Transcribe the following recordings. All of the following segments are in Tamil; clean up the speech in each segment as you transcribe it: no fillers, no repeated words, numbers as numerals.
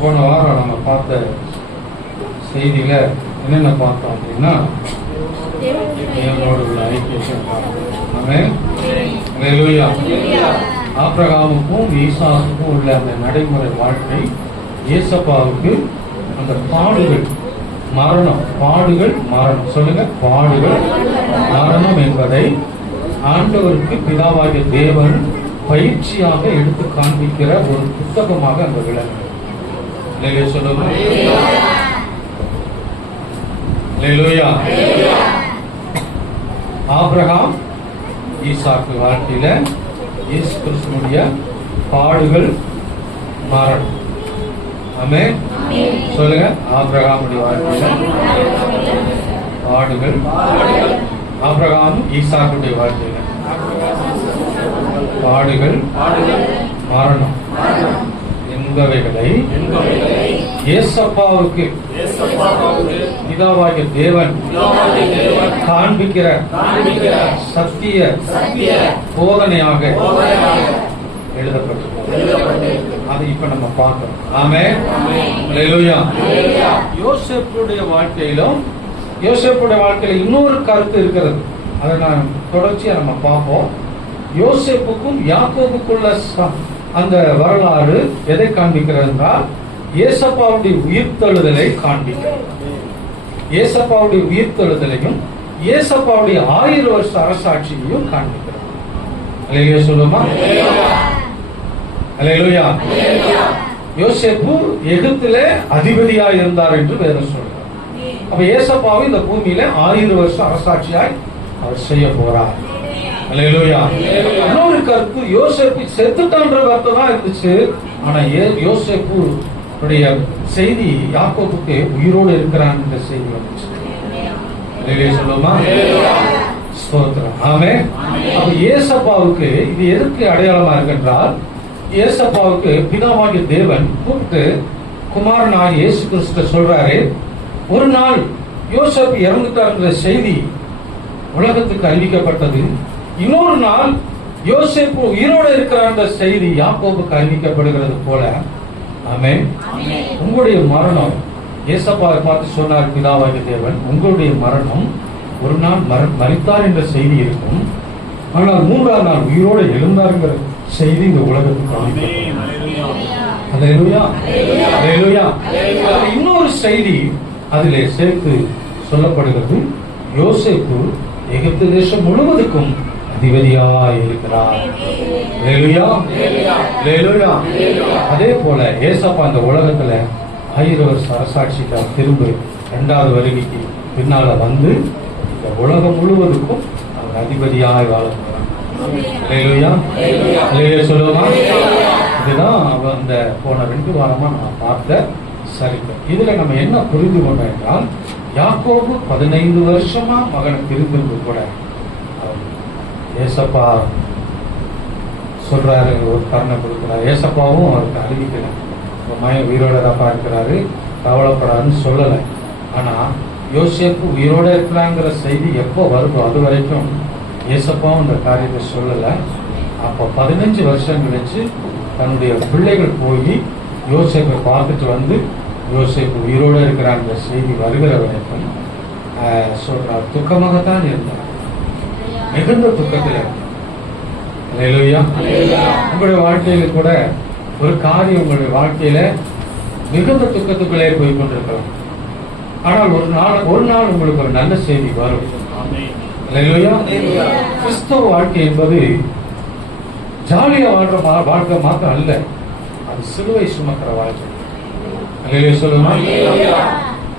போன வாரம் நம்ம பார்த்த செய்தியில என்னென்ன பார்த்தோம் அப்படின்னா, தேவனோடு உள்ள ஐக்கியத்தை பார்த்தோம். ஆபிரகாமுக்கும் ஈசாக்குக்கும் உள்ள அந்த நடைமுறை வாழ்க்கை, ஏசப்பாவுக்கு அந்த பாடுகள் மரணம் சொல்லுங்க, பாடுகள் மரணம் என்பதை ஆண்டவருக்கு பிதாவாகிய தேவன் பயிற்சியாக எடுத்து காண்பிக்கிற ஒரு புத்தகமாக அந்த விளங்கு. சொல்லுங்க. ஆபிரகாம் ஈசாக்கு வாழ்க்கையில இயேசு கிறிஸ்துவினுடைய பாடுகள் மரணம். ஆமென் சொல்லுங்க. ஆபிரகாமுடைய வாழ்க்கையில பாடுகள், ஆபிரகாம் ஈசாக்குடைய வாழ்க்கையில பாடுகள் மரணம் என்பவைகளை ஏசப்பாவுக்கு பிதாவாகிய தேவன் காண்பிக்கிற சத்திய போதனையாக எழுதப்பட்டிருக்கிறது. அது இப்ப நம்ம பார்க்கிறோம். ஆமென். அல்லேலூயா. யோசேப்புடைய வாழ்க்கையில இன்னொரு கருத்து இருக்கிறது. அதை நான் தொடர்ச்சியா நம்ம பார்ப்போம். யோசேப்புக்கும் யாக்கோபுக்குள்ள அந்த வரலாறு எதை காண்பிக்கிறது என்றால், ஏசப்பாவுடைய உயிர்த்தெழுதலை காண்பிக்கிறது. ஏசப்பாவுடைய உயிர்த்தெழுதலையும் ஏசப்பாவுடைய 1000 வருஷ அரசாட்சியையும் காண்பிக்கிறது. அல்லேலூயா சொல்லுமா. அல்லேலூயா. யோசேப்பு எகிப்திலே அதிபதியாக இருந்தார் என்று வேதம் சொல்றார். அப்ப ஏசப்பாவை இந்த பூமியில 1000 வருஷம் அரசாட்சியாய் அவர் செய்ய போறார். அல்லேலூயா. இன்னொரு கருத்து, யோசேப்பு செத்துட்டான்ற கருத்து தான் இருந்துச்சு. ஆனா யோசேப்பு செய்தி யாக்கோபுக்கு உயிரோடு இருக்கிறான் என்ற செய்தி வந்துச்சு. சொல்லுமா. ஸ்தோத்திரம். ஆமென். அப்ப ஏசப்பாவுக்கு இது எதற்கு அடையாளமா இருக்கின்றால், ஏசப்பாவுக்கு பிதாவாகிய தேவன் கூப்பிட்டு குமாரனாகிய இயேசு கிறிஸ்து சொல்றாரு, ஒரு நாள் யோசேப்பு இறந்துட்டார்ன்ற செய்தி உலகத்துக்கு அறிவிக்கப்பட்டது. இன்னொரு நாள் யோசேப்பு உயிரோடு இருக்கிற செய்தி யாக்கோபுக்கு அறிவிக்கப்படுகிறது போல. ஆமென். உங்களுடைய மரணம், ஏசப்பாவை பார்த்து சொன்னார் பிதாவாகிய தேவன், உங்களுடைய மரணம் ஒரு நாள் மரித்தார் என்ற செய்தி இருக்கும், ஆனால் 3ஆம் நாள் உயிரோடு எழுந்தாருங்கிற செய்தி இந்த உலகத்துக்கு அறிவிக்கப்பட்டது. இன்னொரு செய்தி அதிலே சேர்த்து சொல்லப்படுகிறது, யோசேப்பு எகிப்து தேசம் முழுவதுக்கும் அதிபதியாய் இருக்கிறார். அதே போல ஏசப்பா இந்த உலகத்துல 1000 வருஷ அரசாட்சிக்காக திரும்ப 2வது வருகைக்கு பின்னால வந்து இந்த உலகம் முழுவதுக்கும் அவர் அதிபதியாய் வாழ போறார். சொல்லுவா. இதுதான் அந்த போன 2 வாரமா நான் பார்த்த சரித்திரம். இதுல நம்ம என்ன புரிந்து கொண்டோம் என்றால், யாக்கோபு 15 வருஷமா மகனை பிரிந்திருந்து கூட ஏசப்பா சொல்றாரு, ஒரு தருணம் கொடுக்கிறார். ஏசப்பாவும் அவருக்கு அறிவிக்கிறார், மகன் உயிரோட தப்பா இருக்கிறாரு, கவலைப்படாதுன்னு சொல்லல. ஆனா யோசேப்பு உயிரோட இருக்கிறாங்கிற செய்தி எப்போ வருதோ அது வரைக்கும் ஏசப்பாவும் இந்த காரியத்தை சொல்லல. அப்போ 15 வருஷம் கழிச்சு தன்னுடைய பிள்ளைகள் போய் யோசேப்பை பார்த்துட்டு வந்து, யோசேப்பு உயிரோட இருக்கிறாங்க செய்தி வருகிற வரைக்கும் சொல்றார், துக்கமாகத்தான் இருந்தார், மிகுந்த துக்கத்தில். உங்களுடைய வாழ்க்கையில கூட ஒரு காரியம் உங்களுடைய வாழ்க்கையில மிகுந்த துக்கத்துக்குள்ளே போய் கொண்டிருக்கலாம். ஆனால் ஒரு நாள் உங்களுக்கு ஒரு நல்ல செய்தி வரும். கிறிஸ்தவ வாழ்க்கை என்பது ஜாலியா வாழ்ற வாழ்க்கை மாத்திரம் அல்ல, அது சிலுவை சுமக்கிற வாழ்க்கை. சொல்லுமா.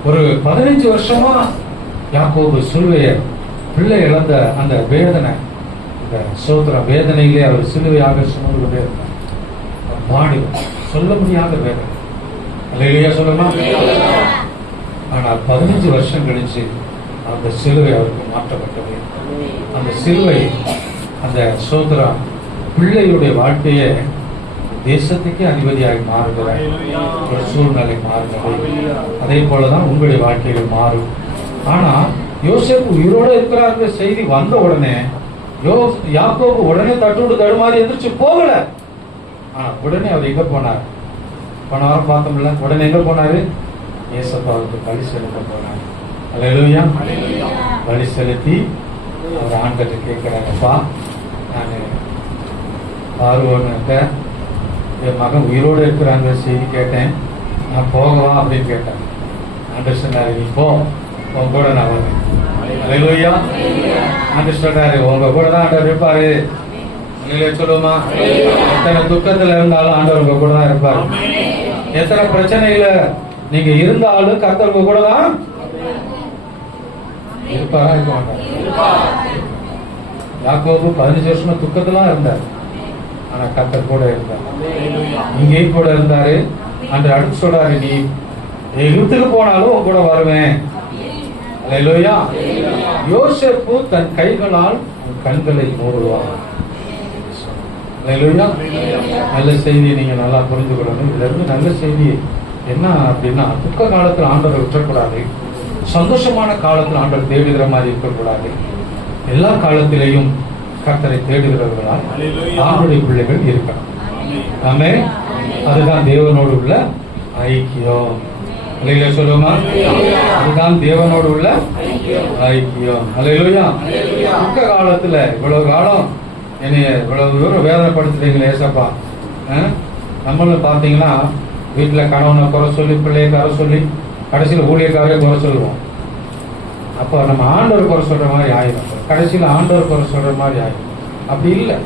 ஒரு 15 வருஷமா யாக்கோபு சிலுவைய பிள்ளை இழந்த அந்த வேதனை, இந்த சோதர வேதனையிலே அவர் சிலுவையாக சுமந்து கொண்டே இருந்தார். பாடு சொல்ல முடியாத வேதனை. அல்லேலூயா சொல்லுமா. ஆனால் 15 வருஷம் கழிச்சு அந்த சிலுவை அவருக்கு மாற்றப்பட்டது. அந்த சிலுவை அந்த சோதரா பிள்ளையுடைய வாழ்க்கையை தேசத்துக்கே அதிபதியாக மாறுகிற ஒரு சூழ்நிலை மாறுகிறது. அதே போலதான் உங்களுடைய வாழ்க்கையில் மாறும். ஆனா யோசேப்பு உயிரோட இருக்கிறார் செய்தி வந்த உடனே யாக்கோபு உடனே தட்டுவிட்டு தடுமாறி எந்திரிச்சு போகல. ஆனா உடனே அவர் எங்க போனார்? போன வாரம் பார்த்தோம்ல, உடனே எங்க போனாரு? ஏசப்பாவுக்கு பலி செலுத்த போனாரு. அல்லேலூயா. பலி செலுத்தி அவர் ஆண்டவர்கிட்ட கேட்கிறாங்கப்பா, நான் பார்வோன்கிட்ட என் மகன் உயிரோடு இருக்கிறாங்க செய்தி கேட்டேன், நான் போகவா அப்படின்னு கேட்டேன். ஆண்டவர் சொன்னாரு, நீ போ, உங்க கூட நான் வருவேன். அல்லேலூயா. ஆண்டவர் சொல்றாரு, உங்க கூட தான் ஆண்டவர் இருப்பாரு. சொல்லுவோமா? எத்தனை துக்கத்துல இருந்தாலும் ஆண்டவர் உங்க கூட தான் இருப்பாரு. எத்தனை பிரச்சனையில நீங்க இருந்தாலும் கர்த்தர் உங்க கூட தான் இருப்பாரா? இருக்க மாட்டார். யாக்கோபு 15 வருஷமா துக்கத்துல இருந்தார், ஆனா கர்த்தர் கூட இருந்தார். இங்கேயும் கூட இருந்தாரு. அன்று அடுத்து சொல்றாரு, நீ எகிப்துக்கு போனாலும் உன் கூட வருவேன். அல்லேலூயா. யோசேப்பு தன் கைகளால் கண்களை மூடுவார். அல்லேலூயா. நல்ல செய்தியை நீங்க நல்லா புரிஞ்சுக்கணும். இதுல இருந்து நல்ல செய்தி என்ன அப்படின்னா, துக்க காலத்தில் ஆண்டவரை விட்டுறக்கூடாது, சந்தோஷமான காலத்தில் ஆண்டவர் தேடுகிற மாதிரி இருக்கக்கூடாது. எல்லா காலத்திலேயும் கர்த்தரை தேடுகிறவர்களால் ஆண்டுடைய பிள்ளைகள் இருக்கணும். ஆமென். அதுதான் தேவனோடு உள்ள ஐக்கியம். அல்லேலூயா சொல்லுமா? அதுதான் தேவனோடு உள்ள ஐக்கியம். அல்லேலூயா. துக்க காலத்துல இவ்வளவு காலம் என்னைய இவ்வளவு தூரம் வேதனைப்படுத்துறீங்களே ஏசப்பா. நம்மளும் பாத்தீங்கன்னா வீட்டுல கணவனை குறை சொல்லி, பிள்ளையை குறை சொல்லி, கடைசியில் ஊழியக்காரே குறை சொல்லுவோம். அப்போ நம்ம ஆண்டவர் குறை சொல்ற மாதிரி ஆயிடும். கடைசியில் ஆண்டவர் குறை சொல்ற மாதிரி ஆயிடும். அப்படி இல்லை,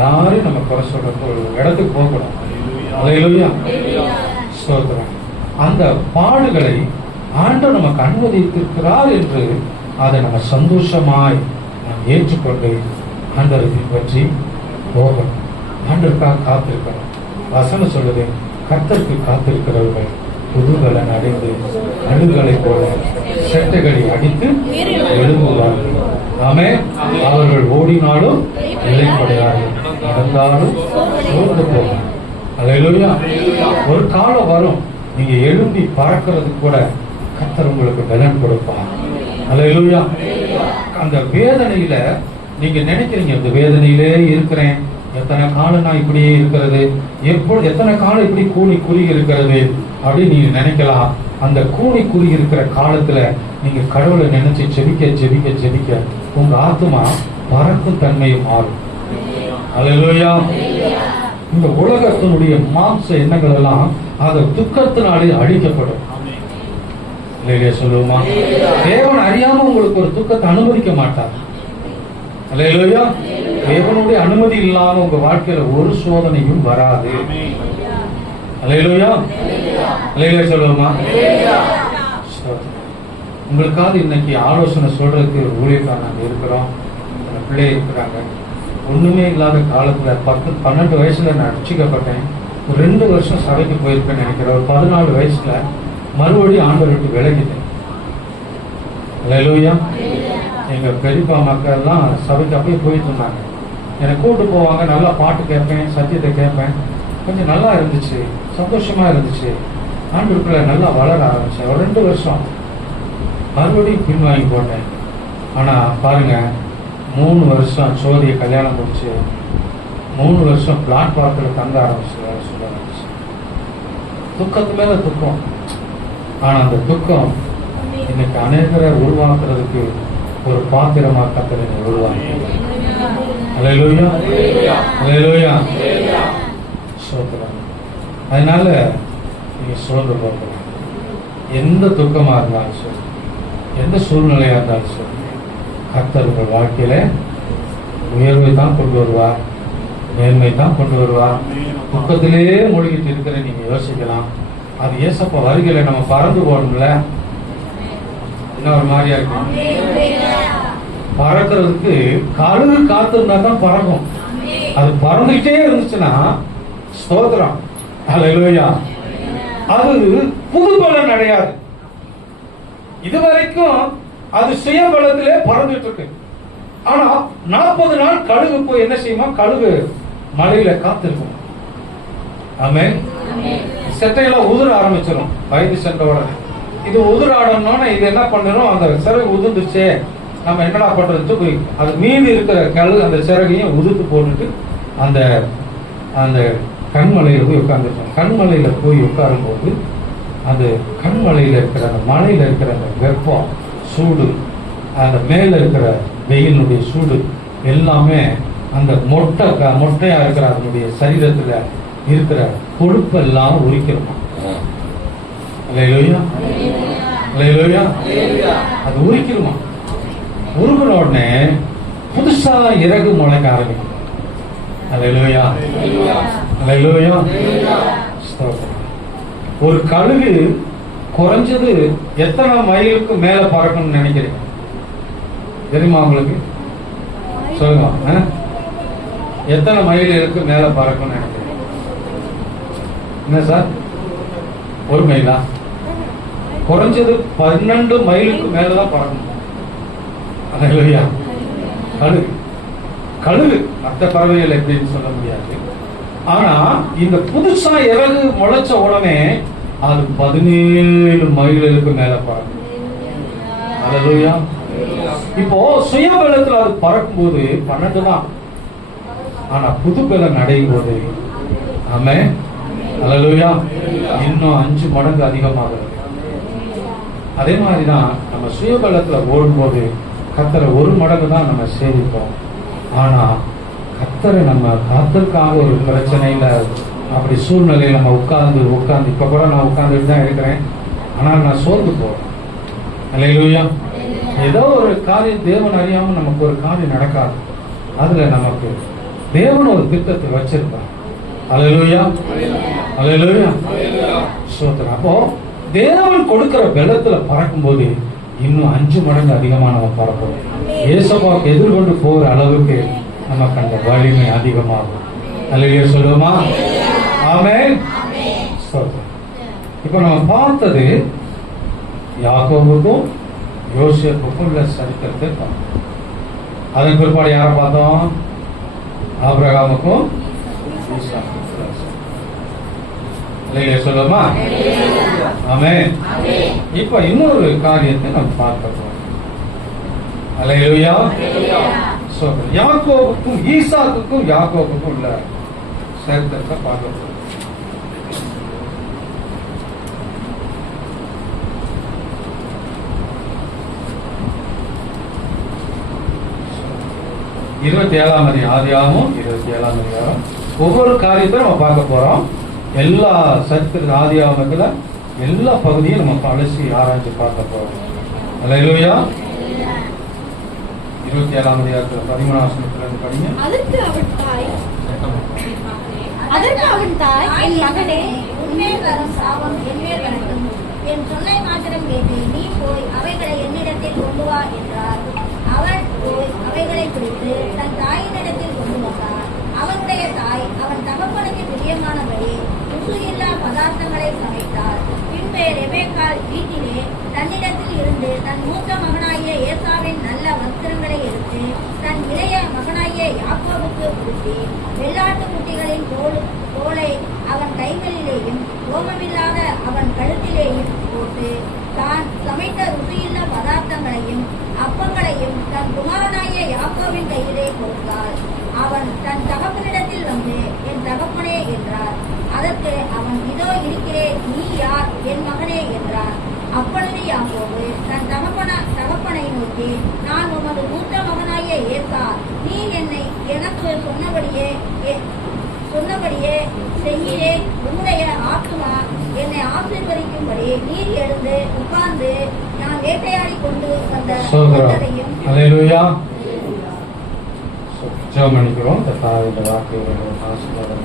யாரும் நம்ம குறை சொல்ற இடத்துக்கு போகக்கூடாது. அல்லேலூயா. ஸ்தோத்திரம். அந்த பாடுகளை ஆண்டவர் நமக்கு அனுமதித்திருக்கிறார் என்று அதை நம்ம சந்தோஷமாய் நாம் ஏற்றுக்கொண்டு ஆண்டவரை பின்பற்றி போகணும். ஆண்டவருக்காக காத்திருக்கணும். வசனம் சொல்லுது, கர்த்தருக்கு காத்திருக்கிறவர்கள் புதுபலன் அடைந்து நடுகளை போல செட்டைகளை அடித்து எழும்புவார்கள். ஆமென். அவர்கள் ஓடினாலும் இளைப்படையார்கள், நடந்தாலும் சோர்ந்து போகும். அல்லேலூயா. ஒரு காலம் வரும், நீங்க எழும்பி பறக்கிறதுக்கு கூட கர்த்தர் உங்களுக்கு பலன் கொடுப்பார். அல்லேலூயா. அந்த வேதனையில நீங்க நினைக்கிறீங்க, இந்த வேதனையிலே இருக்கிறேன், எத்தனை காலம் நான் இப்படியே இருக்கிறது, எப்பொழுது எத்தனை காலம் இப்படி கூணி குறுகி இருக்கிறது அப்படின்னு நீங்க நினைக்கலாம். அந்த கூணி குறுகி இருக்கிற காலத்துல நீங்க கடவுளை நினைச்சு ஜெபிக்க ஜெபிக்க ஜெபிக்க உங்க ஆத்மா பறக்கும் தன்மையும் மாறும். அல்லேலூயா. இந்த உலகத்தினுடைய மாம்ச எண்ணங்கள் எல்லாம் அந்த துக்கத்தினாலே அழிக்கப்படும். அல்லேலூயா சொல்லுவோமா? தேவன் அறியாம உங்களுக்கு ஒரு துக்கத்தை அனுமதிக்க மாட்டார். அல்லேலூயா. தேவனுடைய அனுமதி இல்லாம உங்க வாழ்க்கையில ஒரு சோதனையும் வராது. அல்லேலூயா. அல்லேலூயா சொல்லுவோமா? உங்களுக்காக இன்னைக்கு ஆலோசனை சொல்றதுக்கு ஊழியக்காரங்க இருக்கிறோம், பிள்ளை இருக்கிறாங்க. ஒண்ணுமே இல்லாத காலத்துல 10-12 வயசுல நான் ரட்சிக்கப்பட்டேன். ஒரு 2 வருஷம் சபைக்கு போயிருப்பேன்னு நினைக்கிறேன். ஒரு 14 வயசுல மறுபடியும் ஆண்டவரை விட்டு விலகிட்டேன். அல்லேலூயா. எங்க பெரியப்பா மக்கள் எல்லாம் சபைக்கு அப்படியே போயிட்டு இருந்தாங்க. என்னை கூட்டு போவாங்க, நல்லா பாட்டு கேட்பேன், சத்தியத்தை கேட்பேன். கொஞ்சம் நல்லா இருந்துச்சு, சந்தோஷமா இருந்துச்சு. ஆண்டவருக்குள்ள நல்லா வளர ஆரம்பிச்சேன். ஒரு 2 வருஷம் மறுபடியும் பின்வாங்கி போட்டேன். ஆனா பாருங்க, 3 வருஷம் சோதியை கல்யாணம் முடிச்சு 3 வருஷம் பிளாட்பாரத்தில் தங்க ஆரம்பிச்சு வேலை சொல்ல ஆரம்பிச்சு. துக்கத்து மேல துக்கம். ஆனா அந்த துக்கம் இன்னைக்கு அநேகரை உருவாக்குறதுக்கு ஒரு பாத்திரமா கர்த்தர் உருவாக்கி. அல்லேலூயா. அல்லேலூயா. அதனால நீங்க சோர்ந்து போகலாம். எந்த துக்கமா இருந்தாலும் சரி, எந்த சூழ்நிலையா இருந்தாலும் சரி, கர்த்தர் உங்கள் வாழ்க்கையில உயர்வை தான் கொண்டு வருவார், மேன்மை தான் கொண்டு வருவார். துக்கத்திலேயே மூழ்கிட்டு இருக்கிற நீங்க யோசிக்கலாம், அது ஏசப்பா வருகையில நம்ம பறந்து போகணும்ல. என்ன ஒரு மாதிரியா இருக்கும். பறக்கிறதுக்கு கழுகு காத்திருந்தா தான் பறக்கும். அது பறந்துகிட்டே இருந்துச்சுன்னா ஸ்தோத்திரம். அல்லேலூயா. அது புது பலன் அடையாது. இதுவரைக்கும் அது சுய பலத்திலே பறந்துட்டு இருக்கு. ஆனா 40 நாள் கழுகு போய் என்ன செய்யுமா? கழுகு மலையில காத்திருக்கும். ஆமென். செட்டையெல்லாம் உதிர ஆரம்பிச்சிடும் வயது சென்ற உடனே. இது உதிர ஆடணும்னா இது என்ன பண்ணணும்? அந்த சிறகு உதிர்ந்துச்சே, நம்ம என்னடா பண்றது? அது மீதி இருக்கிற கழுகு அந்த சிறகையும் உதிர்த்து போட்டுட்டு அந்த அந்த கண்மலையில போய் உட்கார்ந்துட்டோம். கண்மலையில போய் உட்காரும் போது அந்த கண்மலையில இருக்கிற அந்த மலையில இருக்கிற அந்த வெப்பம், சூடு, அந்த மேல இருக்கிற வெயிலுடைய சூடு எல்லாமே அந்த மொட்டையா இருக்கிற அதனுடைய சரீரத்துல இருக்கிற கொழுப்பெல்லாம் உரிக்கிறோமா. அது உரிக்கிறோமா. உருகின உடனே புதுசா இறகு முளைக்க ஆரம்பிக்கும். அல்லேலூயா, அல்லேலூயா. ஒரு கழுகு குறைஞ்சது எத்தனை மைலுக்கு மேல பறக்கணும்னு நினைக்கிறீங்க? தெரியுமா உங்களுக்கு? சொல்லுங்க. எத்தனை மைலுக்கு மேல பறக்கணும்னு நினைக்கிறீங்க? என்ன சார், ஒரு மைலா? குறைஞ்சது 12 மைலுக்கு மேலதான் பறக்கணும். அல்லேலூயா. கழுகு கழுகு மற்ற பறவைகள் எப்படின்னு சொல்ல முடியாது. ஆனா இந்த புதுசா இறகு முளைச்ச உடனே அது 17 மைல்களுக்கு மேல பறக்கும். அல்லேலூயா. இப்போ சுயபலத்துல அது பறக்கும் போது 12 தான். ஆனா புது பலம் அடையும் போது ஆமென், அல்லேலூயா, இன்னும் 5 மடங்கு அதிகமாகிறது. அதே மாதிரிதான் நம்ம சுயபலத்துல ஓடும்போது கர்த்தரை 1 மடங்கு தான் நம்ம சேவிப்போம். ஆனா கர்த்தரை நம்ம காத்திற்காக ஒரு பிரச்சனையில அப்படி சூழ்நிலையில நம்ம உட்கார்ந்து இப்ப கூட நான் உட்கார்ந்துட்டு தான் இருக்கிறேன். ஆனா நான் சோர்ந்து போறேன். அல்லேலூயா. ஏதோ ஒரு காரியம் தேவன் அறியாம நமக்கு ஒரு காரியம் நடக்காது. அதுல நமக்கு தேவன் ஒரு திட்டத்தை வச்சிருப்பார். அல்லேலூயா, அல்லேலூயா. சோதனை அப்போ தேவன் கொடுக்கிற வெள்ளத்துல பறக்கும் போது இன்னும் 5 மடங்கு அதிகமா நம்ம பறப்போம். ஏசப்பாவுக்கு எதிர்கொண்டு போகிற அளவுக்கு நமக்கு அந்த வலிமை அதிகமாகும். அல்லேலூயா சொல்லுவோமா? ஆமென். இப்ப நம்ம பார்த்தது யாக்கோபுக்கும் யோசேப்புக்கும் உள்ள சரித்திரத்தை பார்த்தோம். அதன் பிற்பாடு யாரை பார்த்தோம்? ஆபிரகாமுக்கும் ஈசாக்குக்கும். அல்லேலூயா சொல்லுவோமா? ஆமென். இப்ப இன்னொரு காரியத்தை நம்ம பார்க்க போறோம். அல்லேலூயா. யாக்கோபுக்கும் ஈசாக்குக்கும் யாக்கோபுக்கும் உள்ள சரித்திரத்தை பார்க்க போறோம். ஆதியாகமம் 27ஆம் அதிகாரம் ஒவ்வொரு காரியத்தை நம்ம பார்க்க போறோம். எல்லா சரித்திர ஆதியாகமத்துல எல்லா பகுதியும் நம்ம அலசி ஆராய்ச்சி பார்க்க போறோம். அல்லேலூயா. 27ஆம் அதிகாரத்துல 13ஆம் வசனத்துல படிங்க. அதற்கு அவன் தாய், என் மகனே, உன்மேல் வரும் சாபம் என்மேல் வரட்டும். என் சொல்லை மாத்திரம் கேட்டு நீ போய் அவைகளை என்னிடத்தில் கொண்டு வா என்றார். அவன் போய் அவைகளை பிடித்து தன் தாயினிடத்தில் கொண்டு வந்தார். அவனுடைய தாய் அவன் தகப்பனுக்கு பிரியமானபடி ருசியில்லா பதார்த்தங்களை சமைத்தார். பின்பு ரெபெக்காள் வீட்டிலே தன்னிடத்தில் இருந்து தன் மூத்த மகனாகிய ஏசாவின் நல்ல வஸ்திரங்களை எடுத்து தன் இளைய மகனாகிய யாக்கோபுக்கு உடுத்தி வெள்ளாட்டு குட்டிகளின் தோலை அவன் கைகளிலேயும் கோபமில்லாத அவன் கழுத்திலேயும் போட்டு தான் சமைத்த ருசியுள்ள பதார்த்தங்களையும் அப்பங்களையும் தன் குமாரனாகிய யாக்கோவின் கையிலே கொடுத்தாள். அவன் தன் தகப்பனிடத்தில் வந்து என் தகப்பனே என்றார். அதற்கு அவன் இதோ இருக்கிறேன், நீ யார் என் மகனே என்றார். அப்பொழுது யாக்கோபு தன் தகப்பனை நோக்கி, நான் உமது மூத்த மகனாகிய ஏசா, நீ என்னை எனக்கு சொன்னபடியே செய்கிறேன். உன்னுடைய ஆத்துமா என்னை ஆசீர்வதிக்கும்படி நீர் எழுந்து உட்கார்ந்து நான் வேட்டையாடி கொண்டு வந்ததையும். அல்லேலூயா. ஜெபம் பண்ணிக்கிறோம். இந்த வார்த்தையை ஆசீர்வாதம்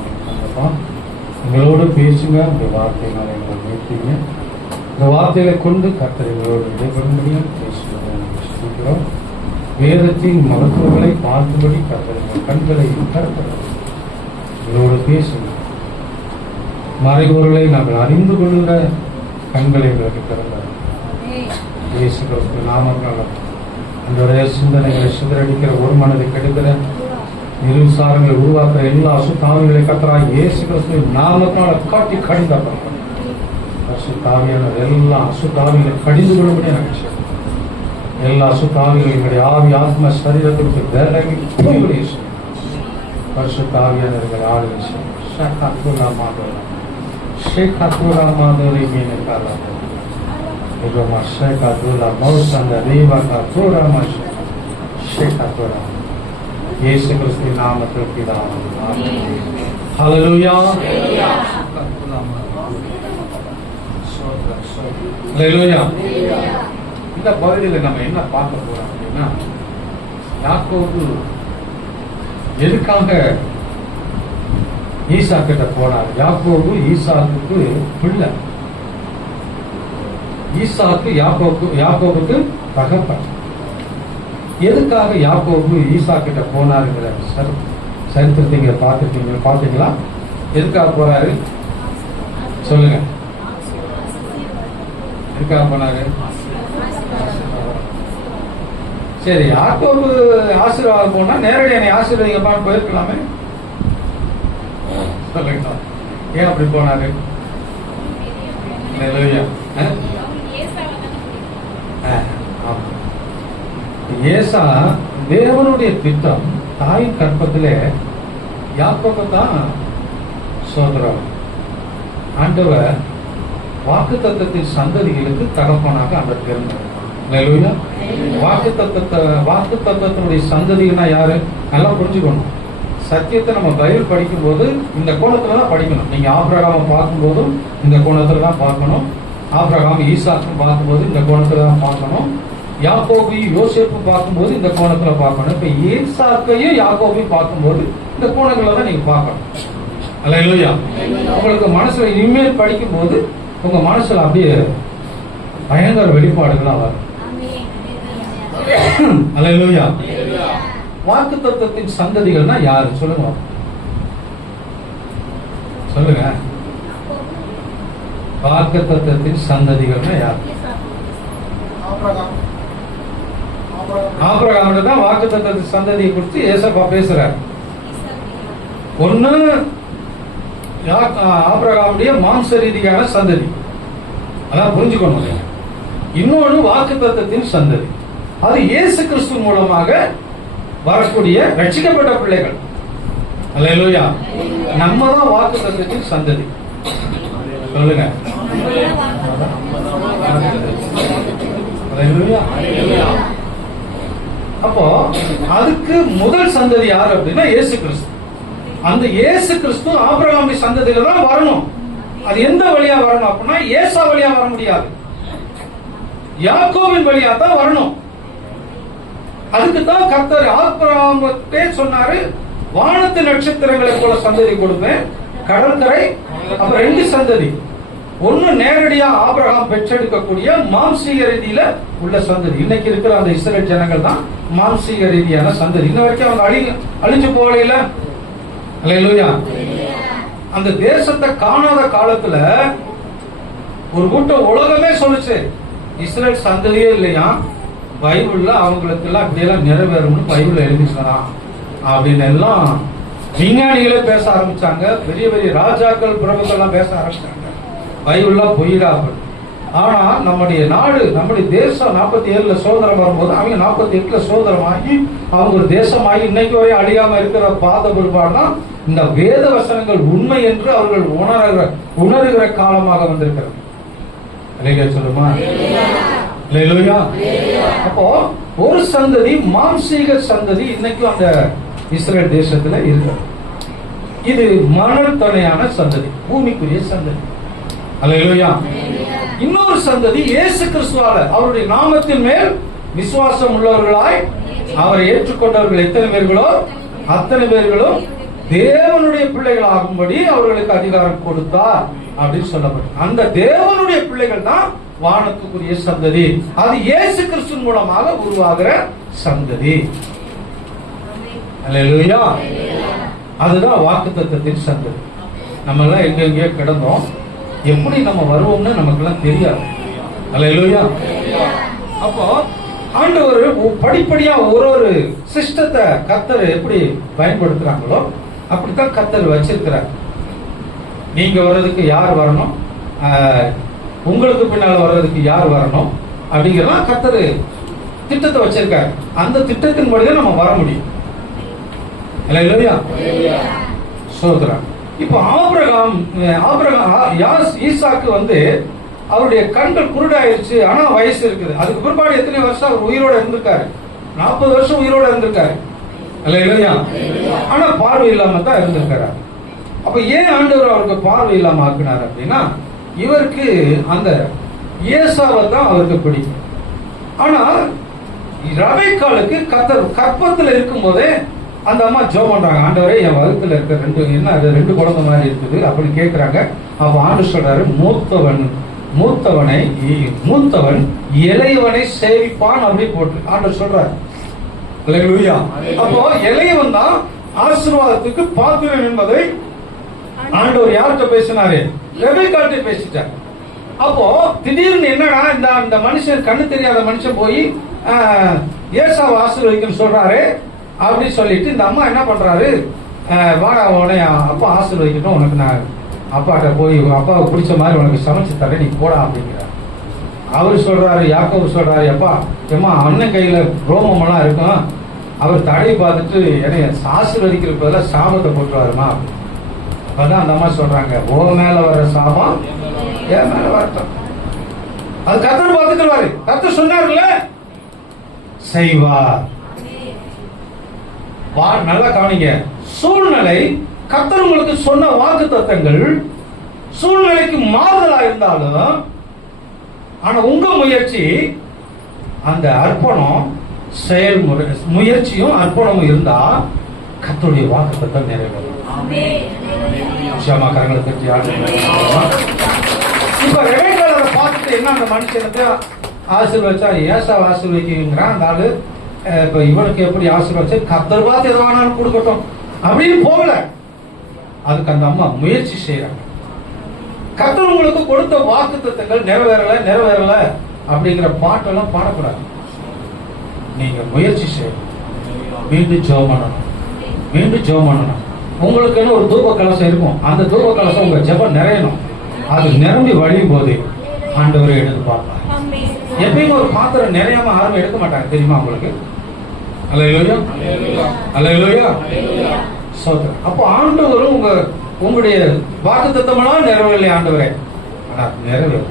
எங்களோடு பேசுங்க. இந்த வார்த்தையினால எங்களை நிறுத்திங்க. இந்த வார்த்தைகளை கொண்டு கர்த்தர் எங்களோடு இடைபெறும்படியும் பேசுகிறோம். வேதத்தின் மகத்துவங்களை பார்க்கும்படி கர்த்தர் எங்கள் கண்களை திறக்கிறார். எங்களோடு பேசுங்க. மறைபொருளை நாங்கள் அறிந்து கொள்கிற கண்களை எங்களுக்கு திறந்தார். இயேசு கிறிஸ்து நாமத்தால் அந்த சிந்தனைகளை சிதறடிக்கிற ஒரு மனதை கெடுக்கிற நிருசாரங்களை உருவாக்குற எல்லா அசுத்தாவிகளை கத்தராக இயேசு கிறிஸ்து நாமத்தால் காட்டி கடிந்தப்படும். அசுத்தாவியான எல்லா அசுத்தாவிகளை கடிந்து கொள்ளும்படி எனக்கு செய்யும். எல்லா அசுத்தாவிகளை எங்களுடைய ஆவி ஆத்ம சரீரத்திற்கு விலகி போய்விடைய செய்யும். பரிசுத்தாவியானவர்களை ஆளுகை செய்யும். ஷகதுலா மாதோரா ஷேகதுலா மாதோரி மீனகாலா ரோமா ஷகதுலா மௌசந்த ரீவா கதுரா மஷ ஷேகதுலா இயேசு கிறிஸ்துவின் நாமத்தில் பிதாவே ஆமென். ஹல்லேலூயா. ஹல்லேலூயா. இந்த பகுதியில் நம்ம என்ன பார்க்க போறோம் அப்படின்னா, யாக்கோபு எதுக்காக ஈசா கிட்ட போனார்? யாக்கோபு ஈசாக்குக்கு பிள்ளை, ஈசாக்கு யாக்கோபுக்கு தகப்பன். எதுக்காக யாக்கோபு ஈசா கிட்ட போனாருங்கிற சரித்திரத்தை பாத்தீங்களா? எதுக்காக போறாரு சொல்லுங்க. எதுக்காக போனாரு? சரி, யாக்கோபு ஆசீர்வாதம் போனா நேரடி என்னை ஆசீர்வதிங்கப்பான்னு போயிருக்கலாமே. சொல்லுங்க, ஏன் அப்படி போனாரு? ஏசா தேவனுடைய திட்டம். தாயின் கற்பத்திலே யாக்கோபு தான் சோதரம். ஆண்டவர் வாக்குத்தத்தத்தின் சந்ததிகளுக்கு தகப்பனாக அவர் தேர்ந்தெடுத்தார். வாக்குத்தத்தத்தினுடைய சந்ததினா யாரு? நல்லா புரிஞ்சுக்கணும். சத்தியத்தை நம்ம பைபிள் படிக்கும் போது இந்த கோணத்துல தான் படிக்கணும். நீங்க ஆபிரகாமை பார்க்கும்போதும் இந்த கோணத்துல தான் பார்க்கணும். ஆபிரகாம் ஈசாக்கும் பார்க்கும்போது இந்த கோணத்துல தான் பார்க்கணும். யாக்கோபு யோசேப்பு பார்க்கும்போது இந்த கோணத்துல பார்க்கணும். இப்ப ஈசாக்கையும் யாக்கோபையும் பார்க்கும்போது இந்த கோணங்களை தான் நீங்க பார்க்கணும். அல்லேலூயா. உங்களுக்கு மனசுல இனிமேல் படிக்கும் போது உங்க மனசுல அப்படியே பயங்கர வெளிப்பாடுகளா வரும். அல்லேலூயா. வாக்குத்தத்தத்தின் சந்ததிகள்னா யாரு சொல்லுங்க, சொல்லுங்க. வாக்குத்தத்தத்தின் சந்ததிகள்னா யாரு? ஆபிரகாம் தான் வாக்குத்தத்தத்தின் சந்ததியை குறித்து ஏசப்பா பேசுறார். ஒண்ணு ஆபிரகாமுடைய மாம்ச ரீதியான சந்ததி, அதான் புரிஞ்சுக்கணும். இன்னொன்னு வாக்குத்தத்தத்தின் சந்ததி, அது இயேசு கிறிஸ்து மூலமாக வரக்கூடிய ரட்சிக்கப்பட்ட பிள்ளைகள். அல்லேலூயா. நம்ம தான் வாக்குத்தத்தத்தின் சந்ததி. சொல்லுங்க. அல்லேலூயா. அப்போ அதுக்கு முதல் சந்ததி யார் அப்படின்னா இயேசு கிறிஸ்து. அந்த இயேசு கிறிஸ்து ஆபிரகாமுடைய சந்ததியில தான் வரணும். அது எந்த வழியா வரணும் அப்படின்னா ஏசா வழியா வர முடியாது, யாக்கோபின் வழியா தான் வரணும். அதுக்கு தான் கர்த்தர் ஆபிரகாமுக்கே சொன்னாரு, வானத்து நட்சத்திரங்களை போல சந்ததி கொடுப்பேன், கடற்கரை. அப்ப ரெண்டு சந்ததி. ஒண்ணு நேரடியா ஆபிரகாம் பெற்றெடுக்கக்கூடிய மாம்சீக ரீதியில உள்ள சந்ததி. இன்னைக்கு இருக்கிற அந்த இஸ்ரேல் ஜனங்கள் தான் மாம்சீக ரீதியான சந்ததி. இன்ன வரைக்கும் அவங்க அழிஞ்சு போகல. அல்லேலூயா. அந்த தேசத்தை காணாத காலத்துல ஒரு கூட்டம் உலகமே சொல்லுச்சு, இஸ்ரேல் சந்ததியே இல்லையா, பைபிள்ல அவங்களுக்கு எல்லாம் இப்படியெல்லாம் நிறைவேறும்னு பைபிள்ல எழுதிச்சான் அப்படின்னு எல்லாம் விஞ்ஞானிகளே பேச ஆரம்பிச்சாங்க. பெரிய பெரிய ராஜாக்கள் பிரபுக்கள் எல்லாம் பேச ஆரம்பிச்சாங்க, பைபிள்லாம் பொய்டா. ஆனா நம்முடைய நாடு, நம்முடைய தேசம் 47ல சுதந்திரம் வரும்போது அவங்க 48ல சுதந்திரமாகி அவங்க ஒரு தேசமாகி இன்னைக்கு வரை அழியாம இருக்கிற பாத பிற்பாடுதான் இந்த வேத வசனங்கள் உண்மை என்று அவர்கள் உணர்கிற காலமாக வந்திருக்கிறது. சொல்லுமா? அப்போ ஒரு சந்ததி, மாம்சீக சந்ததி இன்னைக்கும் அந்த இஸ்ரேல் தேசத்துல இருக்கிறது. இது மணல் துணையான சந்ததி, பூமிக்குரிய சந்ததி. அல்லேலூயா. இன்னொரு சந்ததி இயேசு கிறிஸ்துவால அவருடைய நாமத்தின் மேல் விசுவாசம் உள்ளவர்களாய் அவரை ஏற்றுக்கொண்டவர்கள் எத்தனை பேர்களோ அத்தனை பேர்களும் தேவனுடைய பிள்ளைகள் ஆகும்படி அவர்களுக்கு அதிகாரம் கொடுத்தார் அப்படின்னு சொல்லப்படும். அந்த தேவனுடைய பிள்ளைகள் தான் வானத்துக்குரிய சந்ததி. அது இயேசு கிறிஸ்து மூலமாக உருவாகிற சந்ததி. அல்லேலூயா. அதுதான் வாக்குத்தத்தத்தின் சந்ததி. நம்ம எல்லாம் எங்கெங்கேயோ கிடந்தோம், எப்படி நம்ம வருவோம்னு நமக்கு எல்லாம் தெரியாது. அல்லேலூயா. அப்போ ஆண்டவர் படிப்படியா ஒரு சிஸ்டத்தை கர்த்தர் எப்படி பயன்படுத்துறாங்களோ அப்படித்தான் கர்த்தர் வச்சிருக்கிறார். நீங்க வர்றதுக்கு யார் வரணும், உங்களுக்கு பின்னால வர்றதுக்கு யார் வரணும் அப்படிங்கிறதெல்லாம் கர்த்தர் திட்டத்தை வச்சிருக்காரு. அந்த திட்டத்தின் படிதான் நம்ம வர முடியும். அல்லேலூயா. சோதரா. இப்போ ஈசாக்கு வந்து அவருடைய கண்கள் குருடாயிருச்சு. ஆனா வயசு இருக்குது. அதுக்கு பிற்பாடு எத்தனை வருஷம் அவர் உயிரோட இருந்திருக்காரு? 40 வருஷம் உயிரோட இருந்திருக்காரு இல்லையா? ஆனா பார்வை இல்லாம தான் இருந்திருக்காரு. அப்ப ஏன் ஆண்டவர் அவருக்கு பார்வை இல்லாம ஆக்கினார் அப்படின்னா, இவருக்கு அந்த ஏசாவை தான் அவருக்கு பிடிக்கும். ஆனா ரபேக்காளுக்கு கற்பத்துல இருக்கும் போதே அந்த அம்மா ஜெபம் பண்றாங்க, ஆண்டவரே என் வகுத்துல இருக்க ரெண்டு குழந்தை மாதிரி இருக்குது அப்படின்னு கேட்கிறாங்க. அப்ப ஆண்டவர் சொல்றாரு, மூத்தவன் இளையவனை சேவிப்பான் அப்படி போட்டு ஆண்டவர் சொல்றாரு. அப்போ இளையவன் தான் ஆசீர்வாதத்துக்கு பாத்திரன் என்பதை ஆண்டவர் யார்கிட்ட பேசினாரு? ரெபெக்காள்கிட்ட பேசிட்டார். அப்போ திடீர்னு என்னன்னா, இந்த மனுஷன் கண்ணு தெரியாத மனுஷன் போய் ஏசாவை ஆசீர்வதிக்கணும்னு சொல்றாரு அப்படின்னு சொல்லிட்டு இந்த அம்மா என்ன பண்றாரு, வாடா உடனே அப்பா ஆசீர்வதிக்கட்டும், உனக்கு நான் அப்பாட்ட போய் அப்பாவுக்கு பிடிச்ச மாதிரி உனக்கு சமைச்சு தரேன், நீ போடா அப்படிங்கிறார். அவரு சொல்றாரு, யாக்கோபு சொல்றாரு, அப்பா ஏமா அண்ணன் கையில ரோமம் எல்லாம் இருக்கும், அவர் தடை பார்த்துட்டு என்னைய ஆசீர்வதிக்கிறதுக்கு பதிலாக சாபத்தை போட்டுருவாருமா. அப்பதான் அந்த அம்மா சொல்றாங்க, ஓ மேல வர்ற சாபம் என் மேல வரட்டும், அது கர்த்தர் பார்த்துக்கிறாரு. கர்த்தர் சொன்னார்ல செய்வார். நல்லா கவனிங்க, சூழ்நிலை கர்த்தர் உங்களுக்கு சொன்ன வாக்கு தத்தங்கள் சூழ்நிலைக்கு மாறுதலா இருந்தாலும், ஆனா உங்க முயற்சி, அந்த அர்ப்பணம், செயல்முறை முயற்சியும் அர்ப்பணமும் இருந்தா கர்த்தருடைய வாக்கு தத்தம் நிறைவேறும். கரங்களை தட்டி இப்ப ரெபெக்காள் அதை பார்த்துட்டு என்ன, அந்த மனுஷனுக்கு ஆசீர்வச்சா ஏசாவை ஆசீர்வதிக்கிறான் அந்த ஆளு. இப்ப இவனுக்கு எப்படி ஆசீர்வச்சு கர்த்தர் பார்த்து எதை வேணாலும் கொடுக்கட்டும் அப்படின்னு போகல. அதுக்கு அந்த அம்மா முயற்சி செய்யறாங்க. கர்த்தர் உங்களுக்கு கொடுத்த வாக்கு தத்தங்கள் நிறைவேறல அப்படிங்கிற பாட்டெல்லாம் பாடக்கூடாது. நீங்க முயற்சி செய்யணும், மீண்டும் ஜெபம் பண்ணணும். உங்களுக்குன்னு ஒரு தூப கலசம் இருக்கும், அந்த தூப கலசம் உங்க ஜெபம் நிறையணும். அது நிரம்பி வழியும் போது ஆண்டவரை எடுத்து பார்ப்பார். எப்பயுமே ஒரு பாத்திரம் நிறையாம யாரும் எடுக்க மாட்டாங்க, தெரியுமா உங்களுக்கு? அல்லேலூயா. சோதரன். அப்போ ஆண்டவரும் உங்களுடைய வாக்கு தத்தமெல்லாம் நிறைவேறலை ஆண்டவரே, ஆனா நிறைவேறும்,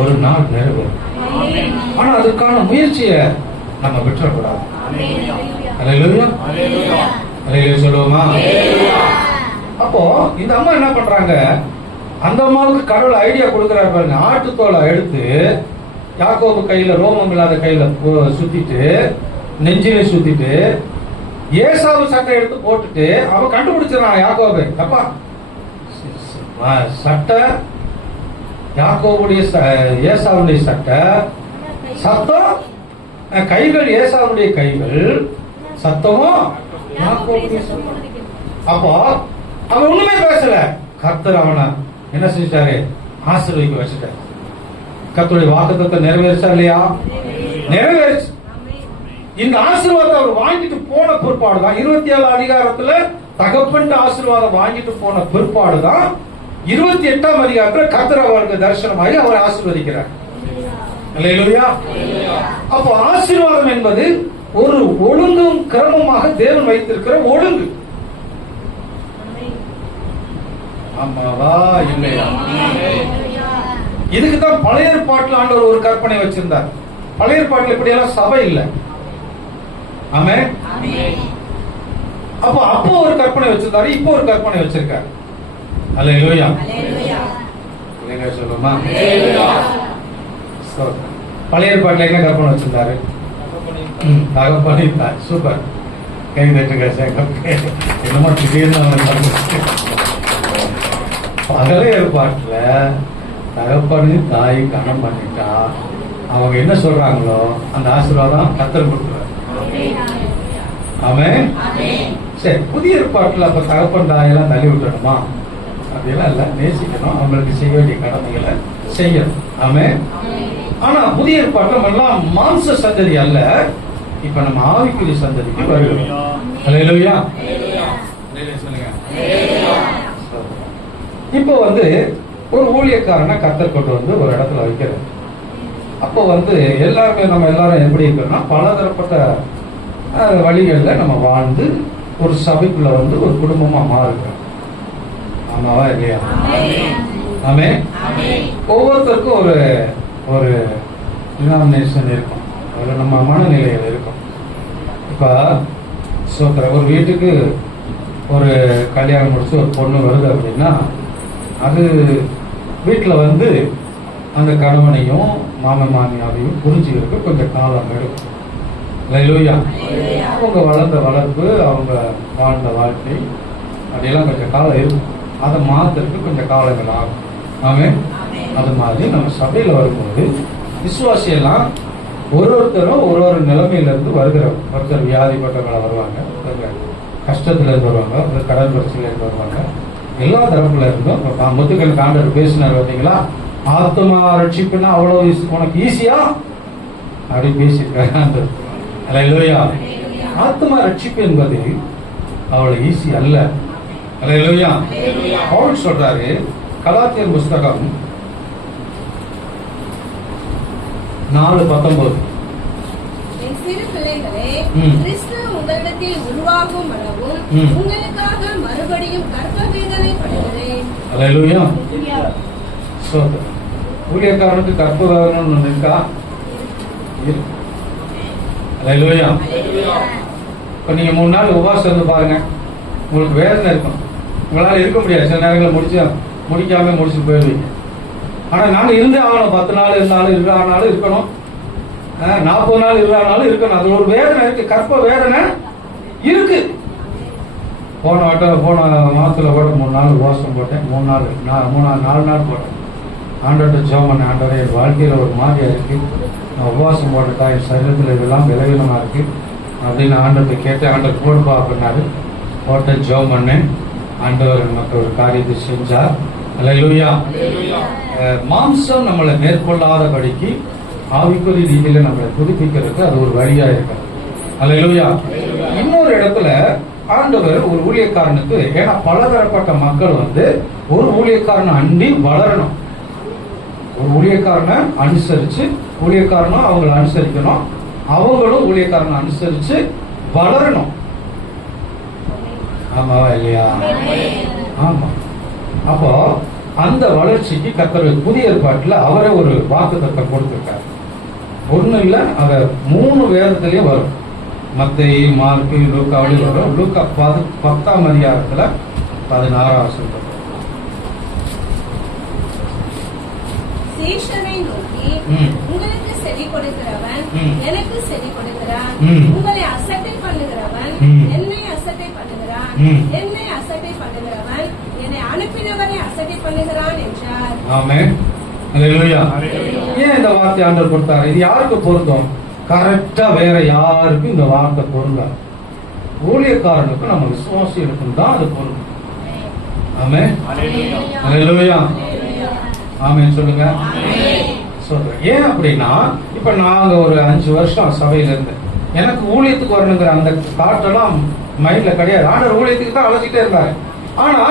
ஒரு நாள் நிறைவேறும். ஆனா அதுக்கான முயற்சியை நம்ம விட்டுறக்கூடாது. அல்லேலூயா சொல்லுவோமா? அப்போ இந்த அம்மா என்ன பண்றாங்க, அந்த அம்மாவுக்கு கடவுள் ஐடியா கொடுக்கிறாரு பாருங்க. ஆட்டுத்தோலை எடுத்து யாக்கோபு கையில, ரோமம் இல்லாத கையில சுத்திட்டு, நெஞ்சில சுத்திட்டு, ஏசாவு சட்டை எடுத்து போட்டுட்டு அவன் கண்டுபிடிச்சிடறான் யாக்கோபு. அப்பா சட்டை யாக்கோபுடைய, ஏசாவுடைய சட்டை, சத்தம் கைகள் ஏசாவுடைய கைகள், சத்தமும் யாக்கோபுடைய சத்தம். அப்போ அவன் ஒண்ணுமே பேசல. கர்த்தர் அவனை என்ன செஞ்சாரு? ஆசீர்வதிக்க வச்சுட்டாரு. கர்த்தருடைய வாக்குத்தத்தத்தை நிறைவேறிச்சா இல்லையா? நிறைவேறிச்சு. இந்த ஆசீர்வாதம் அவர் வாங்கிட்டு போன பிற்பாடுதான், 27 அதிகாரத்துல தகப்பன் ஆசீர்வாதம் வாங்கிட்டு போன பிற்பாடுதான் 28ஆம் அதிகாரத்துல கர்த்தர் அவருக்கு தரிசனமாகி அவரை ஆசீர்வதிக்கிறார். அல்லேலூயா. அப்போ ஆசீர்வாதம் என்பது ஒரு ஒழுங்கும் கிரமமாக தேவன் வைத்திருக்கிற ஒழுங்கு. ஆமாவா இல்லையா? இதுக்குதான் பழைய ஏற்பாட்டில் ஆண்டவர் ஒரு கற்பனை வச்சிருந்தார். பழைய ஏற்பாட்டில் இப்படி எல்லாம் சபை இல்லை. ஆமென். அப்போ ஒரு கற்பனை வச்சிருந்தாரு, இப்போ ஒரு கற்பனை வச்சிருக்காரு. அல்லேலூயா. சொல்லுமா? பழைய ஏற்பாட்டில் என்ன கற்பனை வச்சிருந்தாரு? தகப்பனை. சூப்பர், கை தட்டுங்க. என்னமோ திடீர்னு பழைய ஏற்பாட்டுல தகப்பனு தாய் கணம் பண்ணிட்டா அவங்க என்ன சொல்றாங்களோ அந்த ஆசீர்வாதம் கர்த்தர் கொடுக்குறாரு. ஆமென். சரி, புதிய ஏற்பாட்டுல அப்ப தகப்பன் தாயெல்லாம் தள்ளி விட்டுணுமா? அப்படியெல்லாம் இல்ல, நேசிக்கணும், அவங்களுக்கு செய்ய வேண்டிய கடமைகளை செய்யணும். ஆமென். ஆனா புதிய ஏற்பாட்டுல எல்லாம் மாம்ச சந்ததி அல்ல, இப்ப நம்ம ஆவிக்குரிய சந்ததிக்கு வருகிறோம். அல்லேலூயா. இப்போ ஒரு ஊழியக்காரனை கர்த்தர் கொண்டு ஒரு இடத்துல வைக்கிறது. அப்போ எல்லாருமே நம்ம எல்லாரும் எப்படி இருக்கிறோம்னா, பலதரப்பட்ட வழிகளில் நம்ம வாழ்ந்து ஒரு சபைக்குள்ள ஒரு குடும்பமா மாறுகிறோம். ஆமாவா இல்லையா? ஆமே. ஒவ்வொருத்தருக்கும் ஒரு ஒரு டினாமினேஷன் இருக்கும், அதில் நம்ம மனநிலையில் இருக்கும். இப்போ ஒரு வீட்டுக்கு ஒரு கல்யாணம் முடிச்சு ஒரு பொண்ணு வருது அப்படின்னா, அது வீட்டில் வந்து அந்த கணவனையும் மாமன் மாமியாரையும் புரிஞ்சுக்கிறதுக்கு கொஞ்சம் காலம் எடுக்கும். அல்லேலூயா. அவங்க வளர்ந்த வளர்ப்பு, அவங்க வாழ்ந்த வாழ்க்கை, அப்படியெல்லாம் கொஞ்சம் காலம் இருக்கும். அதை மாத்துறதுக்கு கொஞ்சம் காலங்கள் ஆகும். ஆமென். அது மாதிரி நம்ம சபையில வரும்போது விசுவாசியெல்லாம் ஒருத்தரும் ஒரு நிலைமையிலிருந்து வருகிறவங்க. ஒருத்தர் வியாதிப்பட்டவங்கள வருவாங்க, கஷ்டத்துல இருந்து வருவாங்க, ஒரு கடன் பிரச்சனையில இருந்து வருவாங்க. எல்லா தரப்புல இருந்தும் முத்துக்கள் ஆண்டவர் பேசினார் பார்த்தீங்களா, ஆத்மா ரட்சிப்புன்னா அவ்வளவு உனக்கு ஈஸியா அப்படி பேசியிருக்காரு. அல்லேலூயா. ஆத்மா ரட்சிப்பு என்பது அவ்வளவு ஈஸி அல்ல. அல்லேலூயா. பவுல் சொல்றாரு கலாத்தியர் புஸ்தகம் 4:19, என் சிறு பிள்ளைகளே, கிறிஸ்து உங்களிடத்தில் உருவாகும் அளவும் உங்களுக்காக மறுபடியும் கர்ப்ப வேதனைப்படுகிறேன். அல்லேலூயா. ஊழியக்காரனுக்கு கர்ப்ப வேதனை இருக்கா? அல்லேலூயா. இப்ப நீங்க 3 நாள் உபவாசம் இருந்து பாருங்க, உங்களுக்கு வேதனை இருக்கும், உங்களால இருக்க முடியாது. சில நேரங்களில் முடிக்காம முடிச்சுட்டு போயிடுவீங்க. ஆனா நாங்க இருந்தே ஆகணும். 10 நாள் இருந்தாலும் 26 நாள் இருக்கணும், 40 நாள் 26 நாள் இருக்கணும். அது ஒரு வேதனை இருக்கு, கர்ப்ப வேதனை இருக்கு. போன மாசத்துல கூட 3 நாள் உபவாசம் போட்டேன். 4 நாள் போட்டேன். ஆண்டவர்கிட்ட ஜெபம் பண்ண, ஆண்டவரே என் வாழ்க்கையில ஒரு மாதிரியா இருக்கு, நான் உபவாசம் போட்டுட்டா என் சரீரத்தில் இதெல்லாம் விலகினமா இருக்கு அப்படின்னு ஆண்டவர்கிட்ட கேட்டு, ஆண்டவர் போடுப்பா அப்படின்னாரு. போட்ட ஜெபம் பண்ணேன். ஆண்டவர் நமக்கு ஒரு காரியத்தை செஞ்சார். அல்லேலூயா. மாம்சம் நம்மளை மேற்கொள்ளாதபடிக்கு ஆவிக்குரிய ரீதியில நம்மளை புதுப்பிக்கிறதுக்கு அது ஒரு வழியா இருக்கு. அல்லேலூயா. இன்னொரு இடத்துல ஆண்டவர் ஒரு ஊழியக்காரனுக்கு, ஏன்னா பலதரப்பட்ட மக்கள் வந்து ஒரு ஊழியக்காரனை அண்டி வளரணும். ஒரு ஊழியக்காரனை அனுசரிச்சு, ஊழியக்காரனும் அவங்களை அனுசரிக்கணும், அவங்களும் ஊழியக்காரனை அனுசரிச்சு வளரணும். ஆமாவா இல்லையா? ஆமா. அப்போ அந்த வளர்ச்சிக்கு கர்த்தர் புதிய ஏற்பாட்டுல அவரே ஒரு வாக்குத்தத்தம் கொடுத்திருக்காரு. ஒண்ணு இல்ல, அத 3 வேதத்திலயும் வரும். மத்தேயு, மார்க்கு, லூக்காவிலும் வரும். லூக்கா 10ஆம் அதிகாரத்துல 16ஆம் வசனம். சீஷரை நோக்கி, உங்களுக்கு செவி கொடுக்கிறவன் எனக்கு செவி கொடுக்கிறான், உங்களை அசட்டை பண்ணுகிறவன் என்னை அசட்டை பண்ணுகிறான், என்னை அசட்டை பண்ணுகிறவன் என்னை அனுப்பினவரை அசட்டை பண்ணுகிறான் என்றார். ஆமென். அல்லேலூயா. ஏன் இந்த வார்த்தை ஆண்டவர் கொடுத்தாரு? இது யாருக்கு பொருந்தும்? கரெக்டா வேற யாருக்கும் இந்த வார்த்தை பொருந்தாது. ஊழியக்காரனுக்கும் நம்ம விசுவாசிகளுக்கும் தான் அது பொருந்தும். ஆமென். அல்லேலூயா. ஆமென் சொல்லுங்க. சொல்றேன். ஏன் அப்படின்னா, இப்ப நாங்க ஒரு 5 வருஷம் சபையில இருந்தேன். எனக்கு ஊழியத்துக்கு வரணுங்கிற அந்த காட்டெல்லாம் மைண்ட்ல கிடையாது. ஆண்டவர் ஊழியத்துக்கு தான் அழைச்சிட்டே இருந்தாரு. ஆனா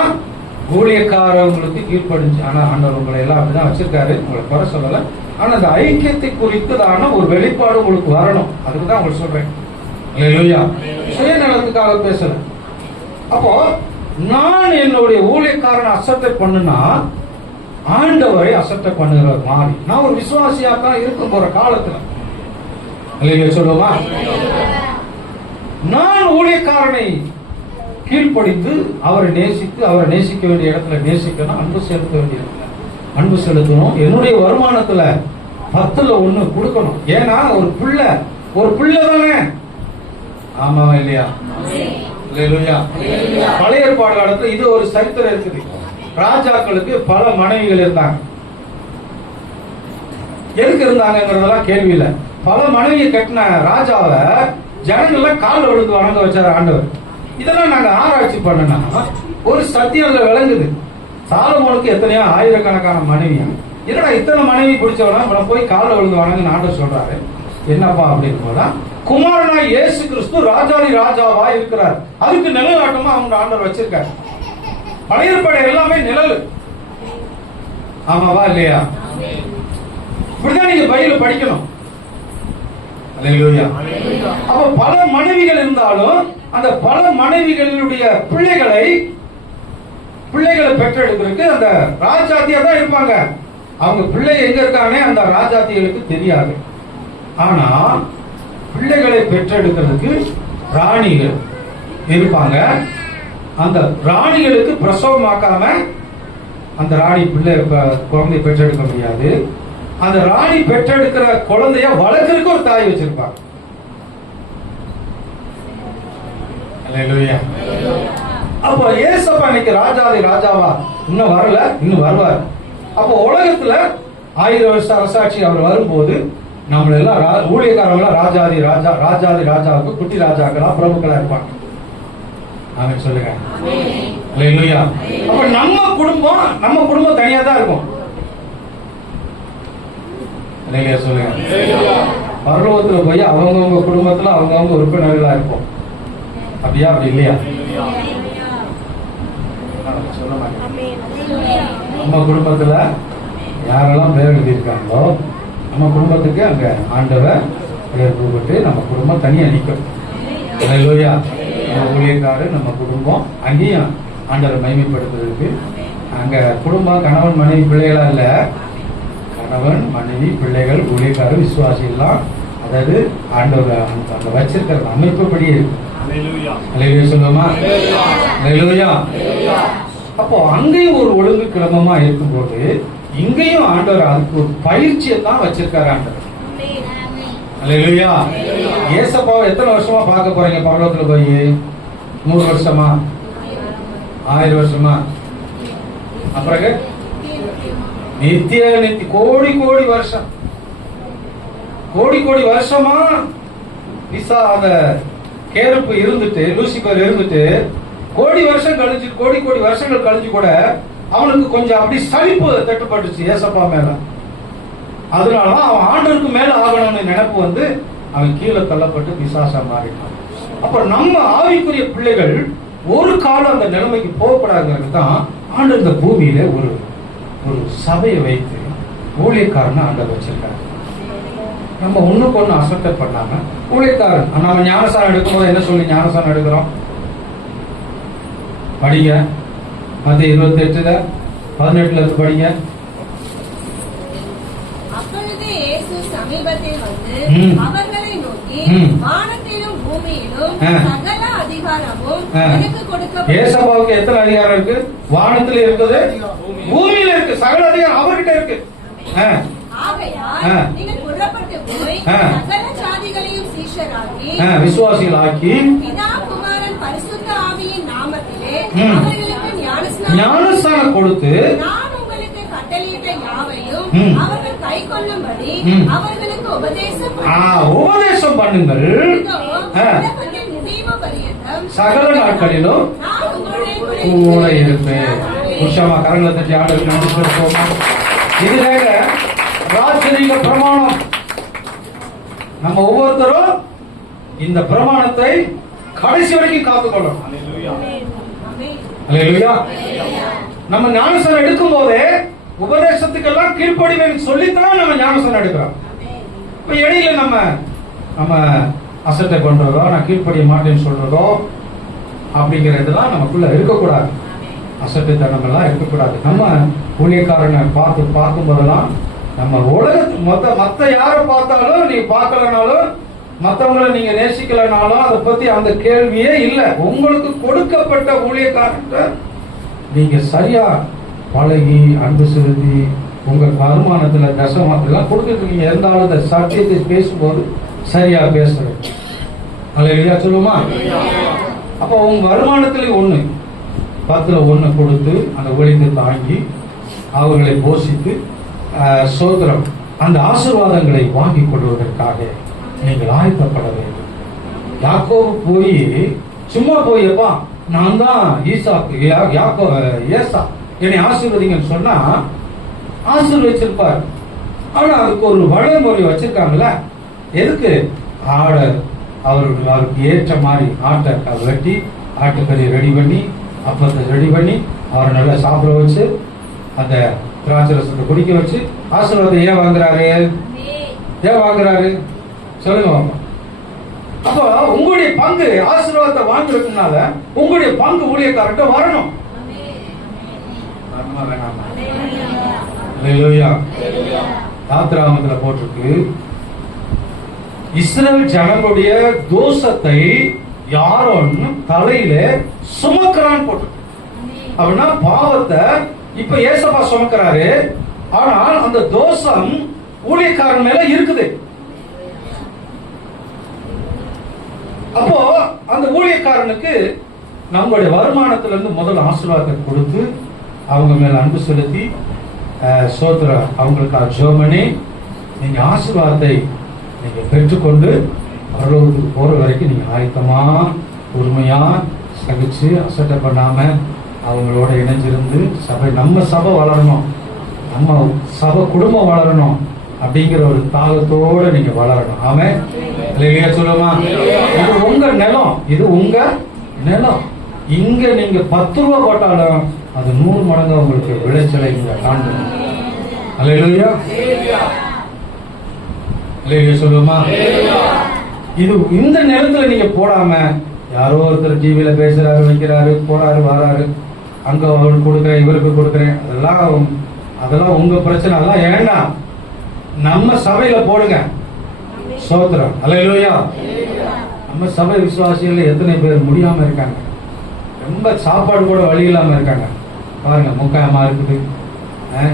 ஊழியக்காரவங்களுக்கு கீழ்ப்படிஞ்சு, ஆனா ஆண்டவர் உங்களை எல்லாம் அப்படிதான் வச்சிருக்காரு, உங்களை குறை சொல்லல. ஆனா அந்த ஐக்கியத்தை குறித்ததான ஒரு வெளிப்பாடு உங்களுக்கு வரணும். அதுக்கு தான் உங்களுக்கு சொல்றேன். அல்லேலூயா. சுயநலத்துக்காக பேசல. அப்போ நான் என்னுடைய ஊழியக்காரனை அசட்டை பண்ணுனா ஆண்டவரை அசட்டை பண்ணுகிற மாதிரி நான் ஒரு விசுவாசியா தான் இருக்க போற காலத்துல. அல்லேலூயா சொல்லுமா? நான் ஊழியக்காரனை கீழ்ப்படிந்து அவரை நேசித்து, அவரை நேசிக்க வேண்டிய இடத்துல நேசிக்கணும், அன்பு செலுத்த வேண்டிய இடத்துல அன்பு செலுத்தணும். என்னுடைய வருமானத்துல 10ல் 1 கொடுக்கணும். ஏன்னா ஒரு பிள்ளை தானே. ஆமாவா இல்லையா? அல்லேலூயா. பழைய ஏற்பாடு காலத்துல இது ஒரு சரித்திரம் இருக்குது. ராஜாக்களுக்கு பல மனைவிகள் இருந்தாங்க. எதுக்கு இருந்தாங்கிறதெல்லாம் கேள்வி இல்ல. பல மனைவியை கட்டின ராஜாவை ஜனங்கள்லாம் காலில் விழுந்து வணங்க வச்சாரு ஆண்டவர். இதெல்லாம் நாங்க ஆராய்ச்சி பண்ணனா ஒரு சத்தியம்ல விளங்குது. சாலமோனுக்கு எத்தனையோ ஆயிரக்கணக்கான மனைவி. என்னடா இத்தனை மனைவி பிடிச்சவனா நம்ம போய் காலில் விழுந்து வணங்க ஆண்டவர் சொல்றாரு. என்னப்பா அப்படின்னு போதா, குமாரனா இயேசு கிறிஸ்து ராஜாதி ராஜாவா இருக்கிறார். அதுக்கு நிழலாட்டமா அவங்க ஆண்டவர் வச்சிருக்காரு. பழைய ஏற்பாடு எல்லாமே நிழல். ஆமாவா இல்லையா? இப்படிதான் நீங்க பைபிளை படிக்கணும். அல்லேலூயா. அப்ப பல மனைவிகள் இருந்தாலும் அந்த பல மனைவிகளுடைய பிள்ளைகளை பிள்ளைகளை பெற்றெடுக்கிறதுக்கு அந்த ராஜாத்தியா தான் இருப்பாங்க. அவங்க பிள்ளை எங்க இருக்கானே அந்த ராஜாத்திகளுக்கு தெரியாது. ஆனா பிள்ளைகளை பெற்றெடுக்கிறதுக்கு ராணிகள் இருப்பாங்க. அந்த ராணிகளுக்கு பிரசவமாக்காம அந்த ராணி பிள்ளை குழந்தை பெற்றெடுக்க முடியாது. அந்த ராணி பெற்றெடுக்கிற குழந்தைய வளர்க்கறதுக்கு ஒரு தாய் வச்சிருப்பாங்க. அல்லேலூயா. அப்போ ஏசப்பா இன்னைக்கு ராஜாதி ராஜாவா இன்னும் வரல, இன்னும் வருவார். அப்போ உலகத்துல 1000 வருஷம் அரசாட்சி அவர் வரும்போது நம்மள எல்லாம் ஊழியக்காரங்களா ராஜாதி ராஜா, ராஜாதி ராஜாவுக்கு குட்டி ராஜாக்களா பிரபுக்களா இருப்பாங்க. ஆமென் சொல்லுங்க. அல்லேலூயா. அப்ப நம்ம குடும்பம் தனியா தான் இருக்கும். அல்லேலூயா சொல்லுங்க. பரலோகத்துல போய் அவங்கவுங்க குடும்பத்துல அவங்கவுங்க உறுப்பினர்களா இருப்போம். அப்படியா? அப்படி இல்லையா? சொல்ல மாட்டேன். நம்ம குடும்பத்துல யாரெல்லாம் பேர் எழுதியிருக்காங்களோ நம்ம குடும்பத்துக்கு அங்க ஆண்டவர் பேர் கூப்பிட்டு நம்ம குடும்பம் தனியா நிற்கும். அல்லேலூயா. நம்ம ஊழியக்காரர் நம்ம குடும்பம் அங்கேயும் ஆண்டவர் மகிமைப்படுத்துறதுக்கு அங்க குடும்பம் கணவன் மனைவி பிள்ளைகளா இல்ல, கணவன் மனைவி பிள்ளைகள் ஊழியக்காரர் விசுவாசி எல்லாம், அதாவது ஆண்டவர் அங்க வச்சிருக்கிற அமைப்புப்படி இருக்கு. அல்லேலூயா சொல்லுமா? அல்லேலூயா. அப்போ அங்கேயும் ஒரு ஒழுங்கு கிரமமா இருக்கும்போது இங்கேயும் ஆண்டவர் அதுக்கு ஒரு பயிற்சியை தான் வச்சிருக்காரு ஆண்டவர். அல்லேலூயா. ஏசப்பாவை எத்தனை வருஷமா பார்க்க போறீங்க பரலோகத்துல போய்? 100 வருஷமா? 1000 வருஷமா? அப்புறம் நித்திய கோடி கோடி வருஷம், கோடி கோடி வருஷமா அந்த கேருப்பு இருந்துட்டு, லூசிபர் இருந்துட்டு கோடி வருஷம் கழிஞ்சு, கோடி கோடி வருஷங்கள் கழிஞ்சு கூட அவனுக்கு கொஞ்சம் அப்படி சலிப்பு தட்டுப்பட்டுச்சு ஏசப்பா மேல. அதனாலதான் அவன் ஆண்டவருக்கு மேல ஆகணும்னு நினைப்பு வந்து அவன் கீழே தள்ளப்பட்டு பிசாசா மாறிட்டான். அப்ப நம்ம ஆவிக்குரிய பிள்ளைகள் ஒரு காலம் அந்த நிலைமைக்கு போகக்கூடாதுங்கிறது தான் ஆண்டவர் இந்த பூமியில ஒரு சபையை வைத்து ஊழியக்காரனை ஆண்டவர் வச்சிருக்காரு. நம்ம ஒண்ணுக்கு ஒண்ணு அசட்டை பண்ணாம ஊழியக்காரன். நம்ம ஞானசானம் எடுக்கும்போது என்ன சொல்லி ஞானசானம் எடுக்கிறோம்? படிங்க. மத்திய 28:18 இருந்து படிங்க. அப்பொழுது இயேசு சமீபத்தில் வந்து அவர்களை நோக்கி, வானத்திலும் பூமியிலும் சகல அதிகாரமும் எனக்கு கொடுக்கப்பட்டது. ஏசப்பாவுக்கு எத்தனை அதிகாரம் இருக்கு? வானத்துல இருக்குது, பூமியில இருக்கு, சகல அதிகாரம் அவர்கிட்ட இருக்கு. ஆகையால் நீங்கள் புறப்பட்டு போய் சகல ஜாதிகளையும் சீஷராக்கி விசுவாசிகளாக்கி பிதா குமாரன் பரிசுத்த ஆவியின் நாமத்திலே அவர்களுக்கு ஞானஸ்நானம் கொடுத்து நான் உங்களுக்கு கட்டளையிட்ட யாவையும் அவர்கள் கைக்கொள்ளும்படி அவர்களுக்கு உபதேசம் பண்ணுங்கள். சகல நாட்களிலும் கூட இருப்பேன். உஷாமா கரங்களை தட்டி ஆண்டவருக்கு நன்றி சொல்லுவோம். இதுல ராஜரீக பிரமாணம். நம்ம ஒவ்வொருத்தரும் இந்த பிரமாணத்தை கடைசி வரைக்கும் காத்துக்கொள்ளணும். அல்லேலூயா. நம்ம ஞானஸ்நானம் எடுக்கும் போதே உபதேசத்துக்கெல்லாம் கீழ்ப்படிவேன்னு சொல்லித்தான் நம்ம ஞானஸ்நானம் எடுக்கிறோம். இப்ப இடையில நம்ம அசட்டை பண்றதோ, நான் கீழ்ப்படிய மாட்டேன்னு சொல்றதோ அப்படிங்கறதெல்லாம் நமக்குள்ள இருக்கக்கூடாது. அசட்டுத்தனம் எல்லாம் இருக்கக்கூடாது. நம்ம ஊழியக்காரனை பார்க்கும் போதெல்லாம் நம்ம உலகத்து மத்த யாரை பார்த்தாலும் நீங்க பார்க்கலனாலும் மற்றவங்களை நீங்க நேசிக்கலனாலும் அதை பத்தி அந்த கேள்வியே இல்லை. உங்களுக்கு கொடுக்கப்பட்ட ஊழியக்காரர்கிட்ட நீங்க சரியா பழகி அன்பு செலுத்தி உங்க வருமானத்துல தசமானத்துல கொடுத்துட்டு இருக்கீங்க. இருந்தாலும் இந்த சத்தியத்தை பேசும்போது சரியா பேசுறேன். அல்லேலூயா சொல்லுமா? அப்போ உங்க வருமானத்துல 1/10 கொடுத்து அந்த ஊழியத்தை தாங்கி அவர்களை போஷித்து சோதரம் அந்த ஆசீர்வாதங்களை வாங்கி கொள்வதற்காக நீங்கள் ஆயத்தப்பட வேண்டும். யாக்கோபு போய் சும்மா போயப்பா நான் தான் ஈசாக்கு ஏசா என்னை ஆசீர்வதிங்கன்னு சொன்னா ஆசீர்வதிச்சிருப்பார். ஆனா அதுக்கு ஒரு வழிமுறை வச்சிருக்காங்கல்ல. எதுக்கு? ஆடை அவருக்கு ஏற்ற மாதிரி ஆட்டை வெட்டி ஆட்டுக்கறி ரெடி பண்ணி அப்பத்தை ரெடி பண்ணி அவரை நல்லா சாப்பிட வச்சு அந்த திராட்சை ரசத்தை குடிக்க வச்சு ஆசீர்வாதம் ஏன் வாங்குறாரு சொல்லுங்க. அப்போ உங்களுடைய பங்கு ஆசீர்வாதத்தை வாங்குறதுனால உங்களுடைய பங்கு ஊழியக்காரர்கிட்ட வரணும். ஆமா வேணாமா? அல்லேலூயா. யாத்திராகமத்துல போட்டிருக்கு, இஸ்ரவேல் ஜனங்களுடைய தோஷத்தை யாரோன் தலையில சுமக்கிறான் போட்டிருக்கு. அப்படின்னா பாவத்தை இப்ப ஏசப்பா சுமக்கிறாரு. ஆனால் அந்த தோஷம் ஊழியக்காரன் மேல இருக்குது. அப்போ அந்த ஊழியக்காரனுக்கு நம்மளுடைய வருமானத்துல இருந்து முதல் ஆசீர்வாதத்தை கொடுத்து அவங்க மேல அன்பு செலுத்தி சோதர அவங்களுக்கு ஜோமனி நீங்க ஆசீர்வாதத்தை நீங்க பெற்றுக்கொண்டு பரலோகத்துக்கு போற வரைக்கும் நீங்க ஆயத்தமா உரிமையா சகிச்சு அசட்டை பண்ணாம அவங்களோட இணைஞ்சிருந்து நம்ம சபை வளரணும், நம்ம சபை குடும்பம் வளரணும் அப்படிங்கிற ஒரு தாகத்தோட நீங்க வளரணும். ஆமென். இல்லையா சொல்லுமா? இது உங்க நிலம், இது உங்க நிலம். இங்க நீங்க 10 ரூபா போட்டாலும் அது 100 மடங்கு உங்களுக்கு விளைச்சலை நீங்க காண்பீங்க. அல்லேலூயா. அல்லேலூயா சொல்லுமா? இது இந்த நிலத்துல நீங்க போடாம யாரோ ஒருத்தர் டிவியில பேசுறாரு, வைக்கிறாரு, போறாரு, வராரு, அங்க அவருக்கு கொடுக்குறேன், இவருக்கு கொடுக்குறேன், அதெல்லாம் உங்க பிரச்சனை. அதெல்லாம் ஏண்டா, நம்ம சபையில போடுங்க. சோத்திரம். அல்லேலூயா. நம்ம சபை விசுவாசிகள் எத்தனை பேர் முடியாம இருக்காங்க, ரொம்ப சாப்பாடு கூட வழி இல்லாம இருக்காங்க. பாருங்க, முக்காயமா இருக்குது,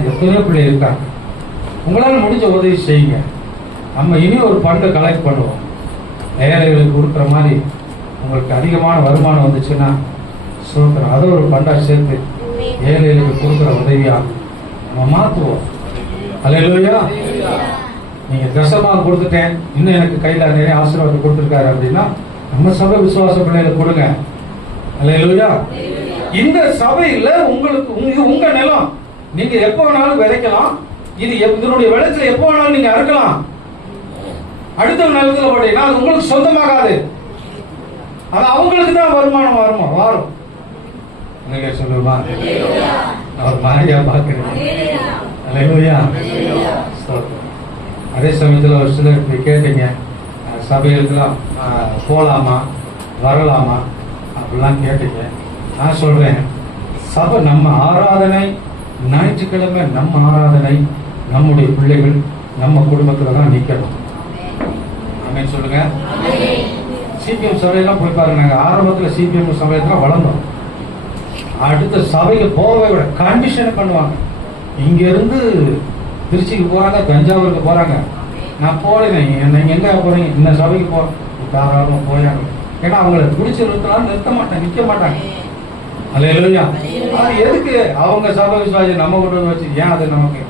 எத்தனையோ பிள்ளை இருக்காங்க. உங்களால முடிஞ்ச உதவி செய்யுங்க. நம்ம இனி ஒரு பண்டை கலெக்ட் பண்ணுவோம். ஏழைகளுக்கு கொடுக்குற மாதிரி உங்களுக்கு அதிகமான வருமானம் வந்துச்சுன்னா சோத்திரம், அதை ஒரு பண்டா சேர்த்து ஏழைகளுக்கு கொடுக்குற உதவியா நம்ம மாத்துவோம். அல்லேலூயா. நீங்க தசமா கொடுத்துட்டேன், இன்னும் எனக்கு கையில நிறைய ஆசீர்வாதம் கொடுத்துருக்காரு அப்படின்னா நம்ம சபை விசுவாச பிள்ளைகளுக்கு கொடுங்க. அல்லேலூயா. இந்த சபையில உங்களுக்கு உங்க நிலம், நீங்க எப்ப வேணாலும் விதைக்கலாம். இது இதனுடைய விளைச்சல் எப்ப வேணாலும் நீங்க அறுக்கலாம். அடுத்த நிலத்துல போட்டீங்கன்னா அது உங்களுக்கு சொந்தமாகாது, அது அவங்களுக்கு தான் வருமானம் வரும். சொல்லுமா? அவர் மாரியா பாக்குறேன். அதே சமயத்துல ஒரு சிலர் இப்படி கேட்டீங்க, சபைகளுக்கெல்லாம் போலாமா வரலாமா அப்படிலாம் கேட்டீங்க. நான் சொல்றேன், சபை நம்ம ஆராதனை, ஞாயிற்றுக்கிழமை நம்ம ஆராதனை, நம்முடைய பிள்ளைகள் நம்ம குடும்பத்துல தான் நிக்கணும். ஆமென் சொல்லுங்க. சிபிஎம் சபையெல்லாம் போய் பாருங்க. நாங்க ஆரம்பத்துல சிபிஎம் சபையெல்லாம் வளர்ந்தோம். அடுத்த சபைக்கு போகவே விட கண்டிஷன் பண்ணுவாங்க. இங்க இருந்து திருச்சிக்கு போறாங்க, தஞ்சாவூருக்கு போறாங்க. நான் போறேன், நீங்க எங்க போறீங்க? இந்த சபைக்கு போறேன். தாராளமா போயாங்க. ஏன்னா அவங்களை பிடிச்சி நிறுத்த மாட்டாங்க, நிக்க மாட்டாங்க. அல்லேலூயா. அது எதுக்கு? அவங்க சபை விசுவாசி நம்ம கொண்டு வந்து வச்சு ஏன் அது நமக்கு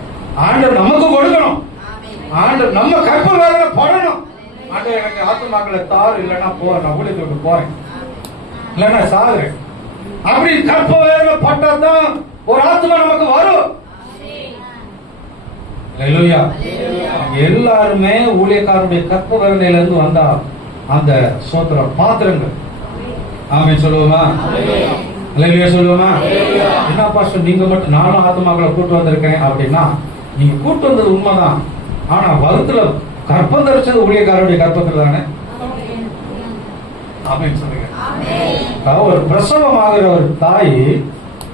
ஆண்டவர் நமக்கு கொடுக்கணும். ஆண்டவர் நம்ம கற்ப வேதனை படணும். ஆண்டவர் எனக்கு ஆத்துமாக்களை தாரு, இல்லைன்னா நான் ஊழியத்துக்கு போறேன், இல்லைன்னா சாகுறேன். அப்படி கற்ப வேதனை பட்டாதான் ஒரு ஆத்மா நமக்கு வரும். அல்லேலூயா. எல்லாருமே ஊழியக்காரனுடைய கற்ப வேதனையில இருந்து வந்தா அந்த சோத்திர பாத்திரங்கள். ஆமென் சொல்லுவோமா? அல்லேலூயா சொல்லுவோமா? என்ன பாஸ்டர் நீங்க மட்டும் நானும் ஆத்மாக்களை கூட்டு வந்திருக்கேன் அப்படின்னா, நீங்க கூட்டு வந்தது உண்மைதான். ஆனா வகுத்துல கற்பம் தரிச்சது ஊழியக்காரனுடைய கற்பத்தில் தானே. ஆமென் சொல்லுங்க. ஒரு பிரசவம் ஆகிற ஒரு தாய்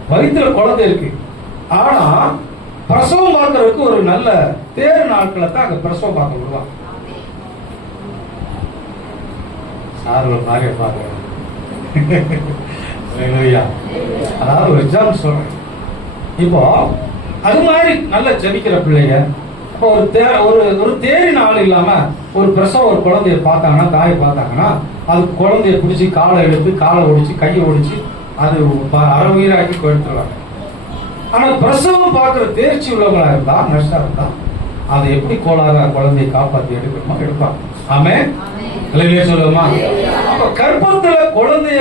வயிற்றுல குழந்தை இருக்கு, ஆனா பிரசவம் பார்க்கறதுக்கு ஒரு நல்ல தேர் நாட்களை தான் அங்க பிரசவம் பார்க்க விடுவாங்க. சார் ஒரு மாதிரியா பாருங்க. அதாவது ஒரு எக்ஸாம்பிள் சொல்றேன். இப்போ அது மாதிரி நல்ல ஜெபிக்கிற பிள்ளைங்க ஒரு தேரின் ஆள் இல்லாம ஒரு பிரசவ ஒரு குழந்தைய பார்த்தாங்கன்னா, தாயை பார்த்தாங்கன்னா, அது குழந்தைய பிடிச்சி காலை எடுத்து காலை ஒடிச்சு கையை ஒடிச்சு அது அரை உயிராக்கி எடுத்துருவாங்க. ஆனா பிரசவம் பார்க்கிற தேர்ச்சி உள்ளவங்களா இருந்தா, நர்ஸா இருந்தா, அதை எப்படி கோளாக குழந்தையை காப்பாற்றி எடுக்கணுமோ எடுப்பாங்க. ஆமென். அல்லேலூயா சொல்லுவோமா? அப்ப கர்ப்பத்துல குழந்தைய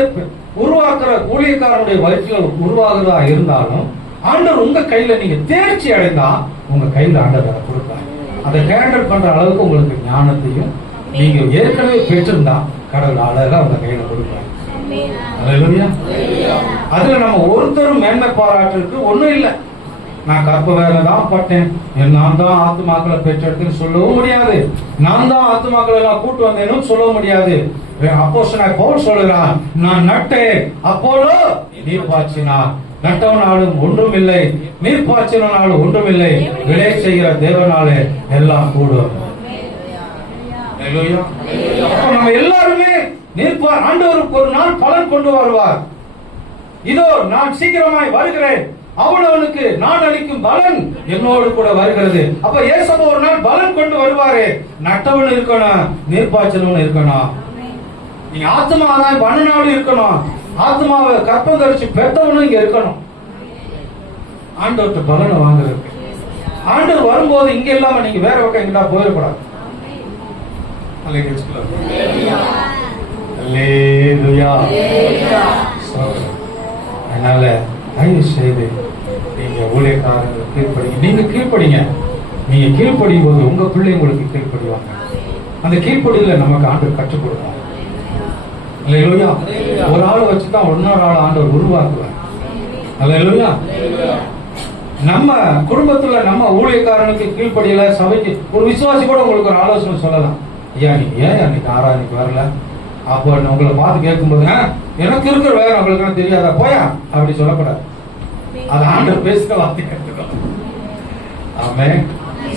உருவாக்குற ஊழியக்காரனுடைய வயிற்றுல உருவாகுறதா இருந்தாலும் ஆண்டவர் உங்க கையில நீங்க தேர்ச்சி அடைந்தா உங்க கையில ஆண்டவர் கொடுப்பாங்க. அதை ஹேண்டில் பண்ற அளவுக்கு உங்களுக்கு ஞானத்தையும் நீங்க ஏற்கனவே பெற்றிருந்தா கடவுள் அழகா உங்க கையில கொடுப்பாங்க. அல்லேலூயா. அதுல நம்ம ஒருத்தரும் மேன்மை பாராட்டுறதுக்கு ஒண்ணும் இல்லை. நான் கற்ப வேலை தான் பட்டேன், நான் தான் ஆத்துமாக்களை பெற்றெடுத்துன்னு சொல்லவும் முடியாது. நான் தான் ஆத்துமாக்களை எல்லாம் கூட்டு வந்தேன்னு சொல்லவும் முடியாது. அப்போஸ்தலனாகிய பவுல் சொல்லுகிறான், நான் நட்டேன், அப்போலோ நீர் பாய்ச்சினார், நட்டவனாலும் ஒன்றும் இல்லை, நீர்ப்பாய்ச்சினாலும் ஒன்றும் இல்லை, விளை செய்கிற தேவனாலே எல்லாம் கூடும். அல்லேலூயா. அப்ப நம்ம எல்லாருமே ஆண்டவருக்கு ஒரு நாள் பலன் கொண்டு வருவார். இதோ நான் சீக்கிரமாய் வருகிறேன், அவனவனுக்கு நான் அளிக்கும் பலன் என்னோடு கூட வருகிறது. அப்ப இயேசப்பா ஒரு நாள் பலன் கொண்டு வருவாரு. நட்டவன் இருக்கணும், நீர்ப்பாய்ச்சலும் இருக்கணும், நீங்க ஆத்மா ஆதாயம் பண்ணினாலும் இருக்கணும், ஆத்மாவை கற்பம் தரிச்சு பெற்றவனும் இங்க இருக்கணும். ஆண்டவர்கிட்ட பலனை வாங்குறது. ஆண்டவர் வரும்போது இங்க இல்லாம நீங்க வேற பக்கம் எங்கிட்ட போயிடக்கூடாது. அதனால தயவு செய்து நீங்க ஊழியக்காரர்கள் கீழ்ப்படிங்க. நீங்க கீழ்ப்படிங்க. நீங்க கீழ்ப்படியும் போது உங்க பிள்ளை உங்களுக்கு கீழ்ப்படிவாங்க. அந்த கீழ்ப்படியில நமக்கு ஆண்டவர் கற்றுக் கொடுப்பார். அல்லேலூயா. ஒரு ஆள் வச்சுதான் இன்னொரு ஆள் ஆண்டவர் உருவாக்குவார். அல்லேலூயா. நம்ம குடும்பத்துல நம்ம ஊழியக்காரனுக்கு கீழ்ப்படியில சபைக்கு ஒரு விசுவாசி கூட உங்களுக்கு ஒரு ஆலோசனை சொல்லலாம். ஐயா நீங்க ஏன் அன்னைக்கு ஆராதனைக்கு வரல? அப்போ உங்களை பார்த்து கேட்கும்போது எனக்கு இருக்கிற வேற உங்களுக்கு தெரியாதா போயா அப்படி சொல்லக்கூடாது. அது ஆண்டவர் பேசுற வார்த்தை கேட்டுக்கணும். ஆமே.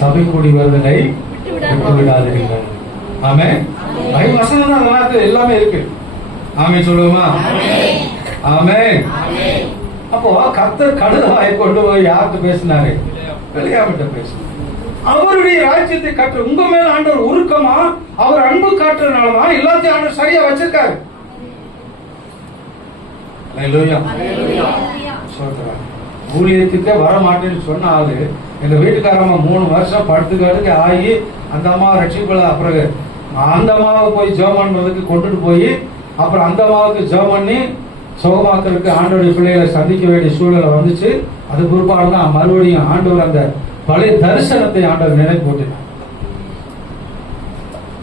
சபை கூடி வருவதை விட்டு விடாதீர்கள். ஆமே. வசனம் தான் அதெல்லாம் எல்லாமே இருக்கு. ஆமே சொல்லுவோமா? ஆமே. அப்போ கர்த்தர் கழுதாயை கொண்டு போய் யார்கிட்ட பேசினாரு? வெளியாமிட்ட பேசினார். அவருடைய ராஜ்யத்தை காட்டுற உங்க மேல ஆண்டவர் உருக்கமா அவர் அன்பு காட்டுறதுனாலதான் எல்லாத்தையும் ஆண்டவர் சரியா வச்சிருக்காரு. ஊழியத்துக்கே வர மாட்டேன்னு சொன்ன ஆளு எங்க வீட்டுக்காரம்மா 3 வருஷம் படுத்துக்கிறதுக்கு ஆகி அந்த அம்மா ரட்சிக்கல. அப்புறம் அந்த அம்மாவை போய் ஜெபம் பண்றதுக்கு கொண்டுட்டு போய் அப்புறம் அந்த அம்மாவுக்கு ஜெபம் பண்ணி சுகமாக்கிறதுக்கு ஆண்டோடைய பிள்ளைகளை சந்திக்க வேண்டிய சூழலை வந்துச்சு. அது பிற்பாடுதான் மறுபடியும் ஆண்டவர் அந்த பழைய தரிசனத்தை ஆண்டவர் நினைவு போட்டுட்டார்.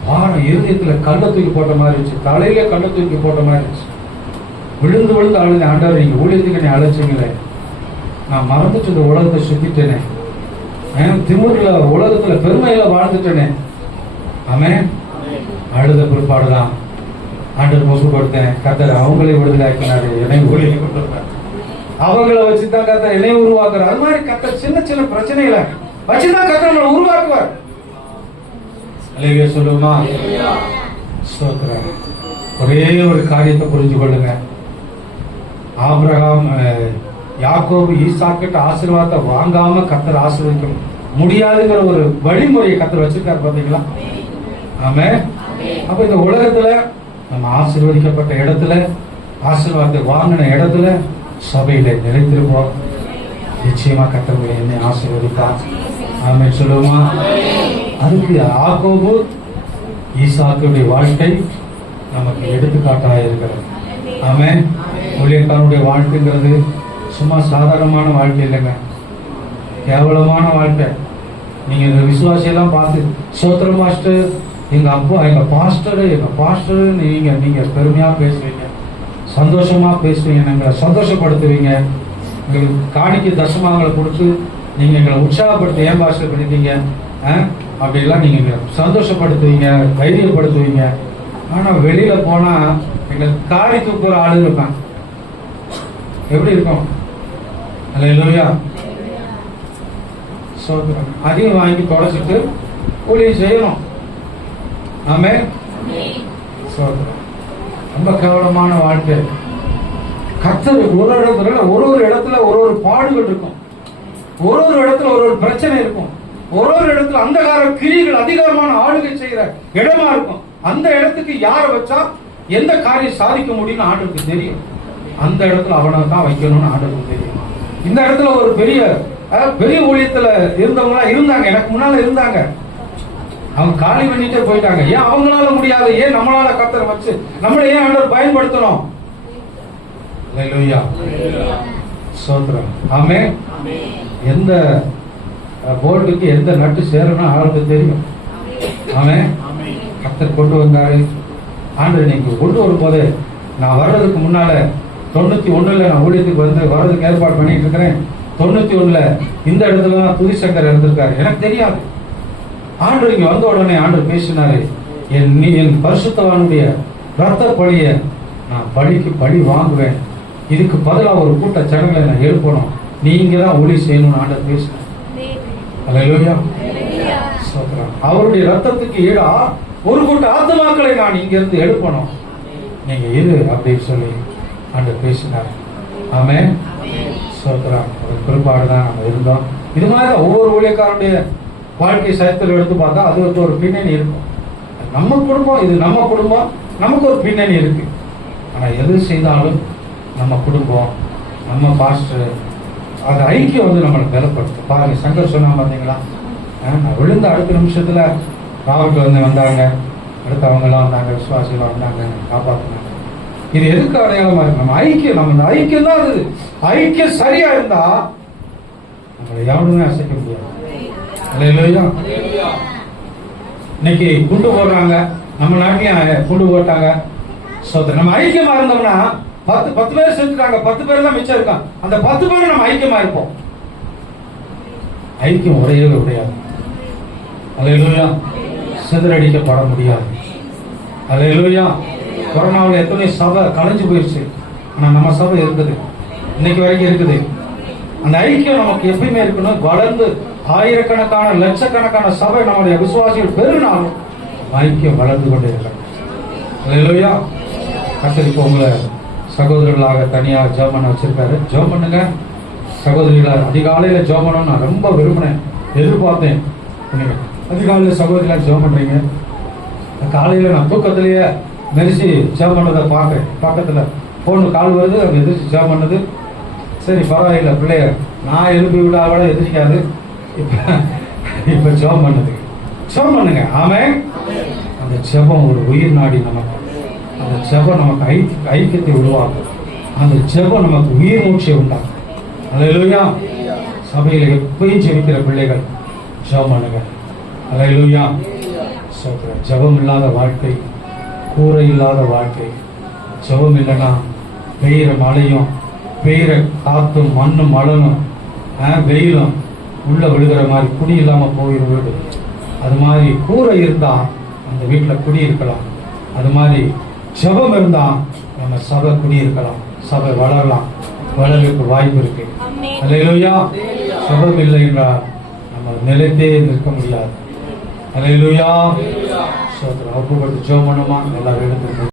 வாரம் இருதயத்துல கல்ல தூக்கி போட்ட மாதிரி இருந்துச்சு, தலையில கல்ல தூக்கி போட்ட மாதிரி இருந்துச்சு. விழுந்து விழுந்து அழுது, ஆண்டவர் நீங்க ஊழியத்துக்கு நீ அழைச்சிங்களே, நான் மறந்துட்டு இந்த உலகத்தை சுத்திட்டேனே, திமுர்ல உலகத்துல பெருமையில வாழ்ந்துட்டேனே. ஆமே. அழுத பிற்பாடுதான் ஆண்டவர் மொசு கொடுத்தேன். கர்த்தர் அவங்களே விடுதலாக்கினாரு, என்னை ஊழியை கொண்டு வந்தார். அவங்களை வச்சுதான் கர்த்தர் என்னை உருவாக்குறார். அது மாதிரி கர்த்தர் சின்ன சின்ன பிரச்சனைகளை வச்சுதான் கர்த்தர் நம்மளை உருவாக்குவார். அல்லேலூயா சொல்லுமா? ஸ்தோத்திரம். ஒரே ஒரு காரியத்தை புரிஞ்சு கொள்ளுங்க. ஆபிரகாம் யாக்கோபு ஈசாக்கிட்ட ஆசீர்வாதத்தை வாங்காம கர்த்தர் ஆசீர்வதிக்க முடியாதுங்கிற ஒரு வழிமுறையை கர்த்தர் வச்சிருக்காரு. பாத்தீங்களா? ஆமே. அப்ப இந்த உலகத்துல நம்ம ஆசீர்வதிக்கப்பட்ட இடத்துல ஆசீர்வாதத்தை வாங்கின இடத்துல சபையில நிலைத்திருப்போம். நிச்சயமா கர்த்தர் என்னை ஆசீர்வதிப்பார். ஆமே சொல்லுவோமா? அதுக்கு யாக்கோபு ஈசாக்குடைய வாழ்க்கை நமக்கு எடுத்துக்காட்டாக இருக்கிறது. ஆமே. ஊழியக்காரனுடைய வாழ்க்கைங்கிறது சும்மா சாதாரணமான வாழ்க்கை இல்லைங்க, கேவலமான வாழ்க்கை. நீங்க இந்த விசுவாசியெல்லாம் பார்த்து சோத்திர மாஸ்டர், எங்க அப்பா, எங்க பாஸ்டர் நீங்க பெருமையா பேசுவீங்க, சந்தோஷமா பேசுவீங்க, எங்களை சந்தோஷப்படுத்துவீங்க, எங்களுக்கு காணிக்க தசமாங்களை கொடுத்து நீங்க எங்களை உற்சாகப்படுத்தி ஏன் பாஸ்டர் பண்ணிட்டீங்க அப்படிலாம் நீங்க சந்தோஷப்படுத்துவீங்க, தைரியப்படுத்துவீங்க. ஆனா வெளியில போனா எங்களுக்கு காரி தூக்குற ஆளு இருப்பான். எப்படி இருக்கும்? அல்லேலூயா. அதையும் வாங்கி தொடச்சிட்டு ஊழியம் செய்யணும். ஆமே. ரொம்ப கேவலமான வாழ்க்கை. கர்த்தர் ஒரு இடத்துல ஒரு பாடுகள் இருக்கும், ஒரு இடத்துல ஒரு பிரச்சனை இருக்கும், ஒரு இடத்துல அந்தகார கிரிகள் அதிகாரமான ஆளுகை செய்கிற இடமா இருக்கும். அந்த இடத்துக்கு யாரை வச்சா எந்த காரியம் சாதிக்க முடியும்னு ஆண்டவருக்கு தெரியும். அந்த இடத்துல அவனை தான் வைக்கணும்னு ஆண்டவருக்கு தெரியும். இந்த இடத்துல ஒரு பெரிய ஊழியத்துல இருந்தவங்களா இருந்தாங்க, எனக்கு முன்னால இருந்தாங்க. அவங்க காலி பண்ணிட்டே போயிட்டாங்க. ஏன் அவங்களால முடியாது? ஏன் நம்மளால கர்த்தரை வச்சு நம்மளை ஏன் ஆண்டவர் பயன்படுத்தணும்? அல்லேலூயா. ஸ்தோத்திரம். ஆமே. எந்த போல்டுக்கு எந்த நட்டு சேரணும் ஆளுக்கு தெரியும். ஆமே. கர்த்தர் கொண்டு வந்தாரு. ஆண்டவர் நீங்க கொண்டு வரும்போது நான் வர்றதுக்கு முன்னால 91ல நான் ஊழியத்துக்கு வர்றதுக்கு ஏற்பாடு பண்ணிட்டு இருக்கிறேன். 91ல இந்த இடத்துல தான் துதிசங்கர் இருந்திருக்காரு. எனக்கு தெரியாது. ஆண்டவர் இங்க வந்த உடனே ஆண்டவர் பேசினாரு, என் பரிசுத்தவானுடைய ரத்த பழிய நான் பழி வாங்குவேன், இதுக்கு பதிலா ஒரு கூட்ட ஜனங்களை நான் எழுப்பணும், நீங்க தான் ஒளி செய்யணும்னு ஆண்டவர் பேசினார். அல்லேலூயா. ஸ்தோத்திரம். அவருடைய ரத்தத்துக்கு ஈடா ஒரு கூட்ட ஆத்துமாக்களை நான் இங்க இருந்து எழுப்பணும், நீங்க இரு அப்படின்னு சொல்லி ஆண்டவர் பேசினார். ஆமென். ஸ்தோத்திரம். ஒரு குறிப்பாடுதான் நம்ம இருந்தோம். இது மாதிரி ஒவ்வொரு ஊழியக்காரனுடைய வாழ்க்கை சரித்திரம் எடுத்து பார்த்தா அது ஒரு பின்னணி இருக்கும். நம்ம குடும்பம், இது நம்ம குடும்பம், நமக்கு ஒரு பின்னணி இருக்கு. ஆனா எது செய்தாலும் நம்ம குடும்பம், நம்ம பாஸ்டர், அது ஐக்கியம் வந்து நம்மளை பலப்படுத்தும். பாருங்க, சங்கர் சொன்னா பார்த்தீங்களா, நான் விழுந்த அடுத்த நிமிஷத்துல ராவுக்கு வந்தாங்க, அடுத்து அவங்க எல்லாம் வந்தாங்க, விசுவாசிகள் வந்தாங்க, காப்பாற்றினாங்க. இது எதுக்கு அடையாளமா இருக்கு? நம்ம ஐக்கியம், நம்ம இந்த ஐக்கியம் தான் அது. ஐக்கியம் சரியா இருந்தா நம்மளை யாருமே அசைக்க முடியாது. அல்லேலூயா. இன்னைக்கு குண்டு போடுறாங்க, நம்ம நாட்டிலையும் குண்டு போட்டாங்க. நம்ம ஐக்கியமா இருந்தோம்னா 10 பேர் செஞ்சுட்டாங்க, 10 பேர் தான் மிச்சம் இருக்கான். அந்த 10 பேர் நம்ம ஐக்கியமா இருப்போம். ஐக்கியம் உடையவே உடையாது. அல்லேலூயா. சிதறடிக்கப்பட முடியாது. அல்லேலூயா. கொரோனாவில் எத்தனை சபை கலைஞ்சு போயிடுச்சு, ஆனா நம்ம சபை இருக்குது, இன்னைக்கு வரைக்கும் இருக்குது. அந்த ஐக்கியம் நமக்கு எப்பயுமே இருக்கணும். வளர்ந்து ஆயிரக்கணக்கான லட்சக்கணக்கான சபை நம்முடைய விசுவாசிகள் பெருநாளும் ஐக்கியம் வளர்ந்து கொண்டே இருக்காங்க. அல்லேலூயா. கர்த்தர் இப்போ உங்களை சகோதரர்களாக தனியாக ஜெபம் பண்ண வச்சிருக்காரு. ஜெபம் பண்ணுங்க சகோதரிகளார். அதிகாலையில ஜெபம் பண்ண நான் ரொம்ப விரும்பினேன், எதிர்பார்த்தேன். அதிகாலையில சகோதரிகளார் ஜெபம் பண்றீங்க. காலையில நான் தூக்கத்திலேயே மெரிசி ஜெபம் பண்ணதை பார்க்கிறேன். பக்கத்துல போன் கால் வருது, அவங்க எதிர்த்து ஜெபம் பண்ணது. சரி பரவாயில்ல, பிள்ளைய நான் எழுப்பி விட்டா கூட எதிர்க்காது. இப்ப ஜெபம் பண்ணுது. ஜெபம் பண்ணுங்க. ஆமென். அந்த ஜெபம் ஒரு உயிர் நாடி நமக்கு. அந்த ஜெபம் நமக்கு ஐக்கியத்தை உருவாக்கும். அந்த ஜெபம் நமக்கு உயிர் மூச்சை உண்டாக்கும். அல்லேலூயா. சபையில எப்பயும் ஜெபிக்கிற பிள்ளைகள் ஜெபம் பண்ணுங்க. அல்லேலூயா. ஜெபம் இல்லாத வாழ்க்கை கூரை இல்லாத வாழ்க்கை. ஜெபம் இல்லைன்னா பெய்கிற மழையும் பெய்கிற காத்தும் மண்ணும் மழனும் வெயிலும் உள்ள விழுகிற மாதிரி குடி இல்லாம போகிற வீடு. அது மாதிரி கூரை இருந்தா அந்த வீட்டுல குடி இருக்கலாம். அது மாதிரி ஜெபம் இருந்தா நம்ம சபை குடி இருக்கலாம், சபை வளரலாம், வளர்றதுக்கு வாய்ப்பு இருக்கு. அல்லேலூயா. ஜெபம் இல்லை என்றால் நம்ம நிலைத்தே நிற்க முடியாது. அல்லேலூயா. ஒப்புக்கொடுத்து ஜெபம் பண்ணுமா? எல்லாரும் எடுத்து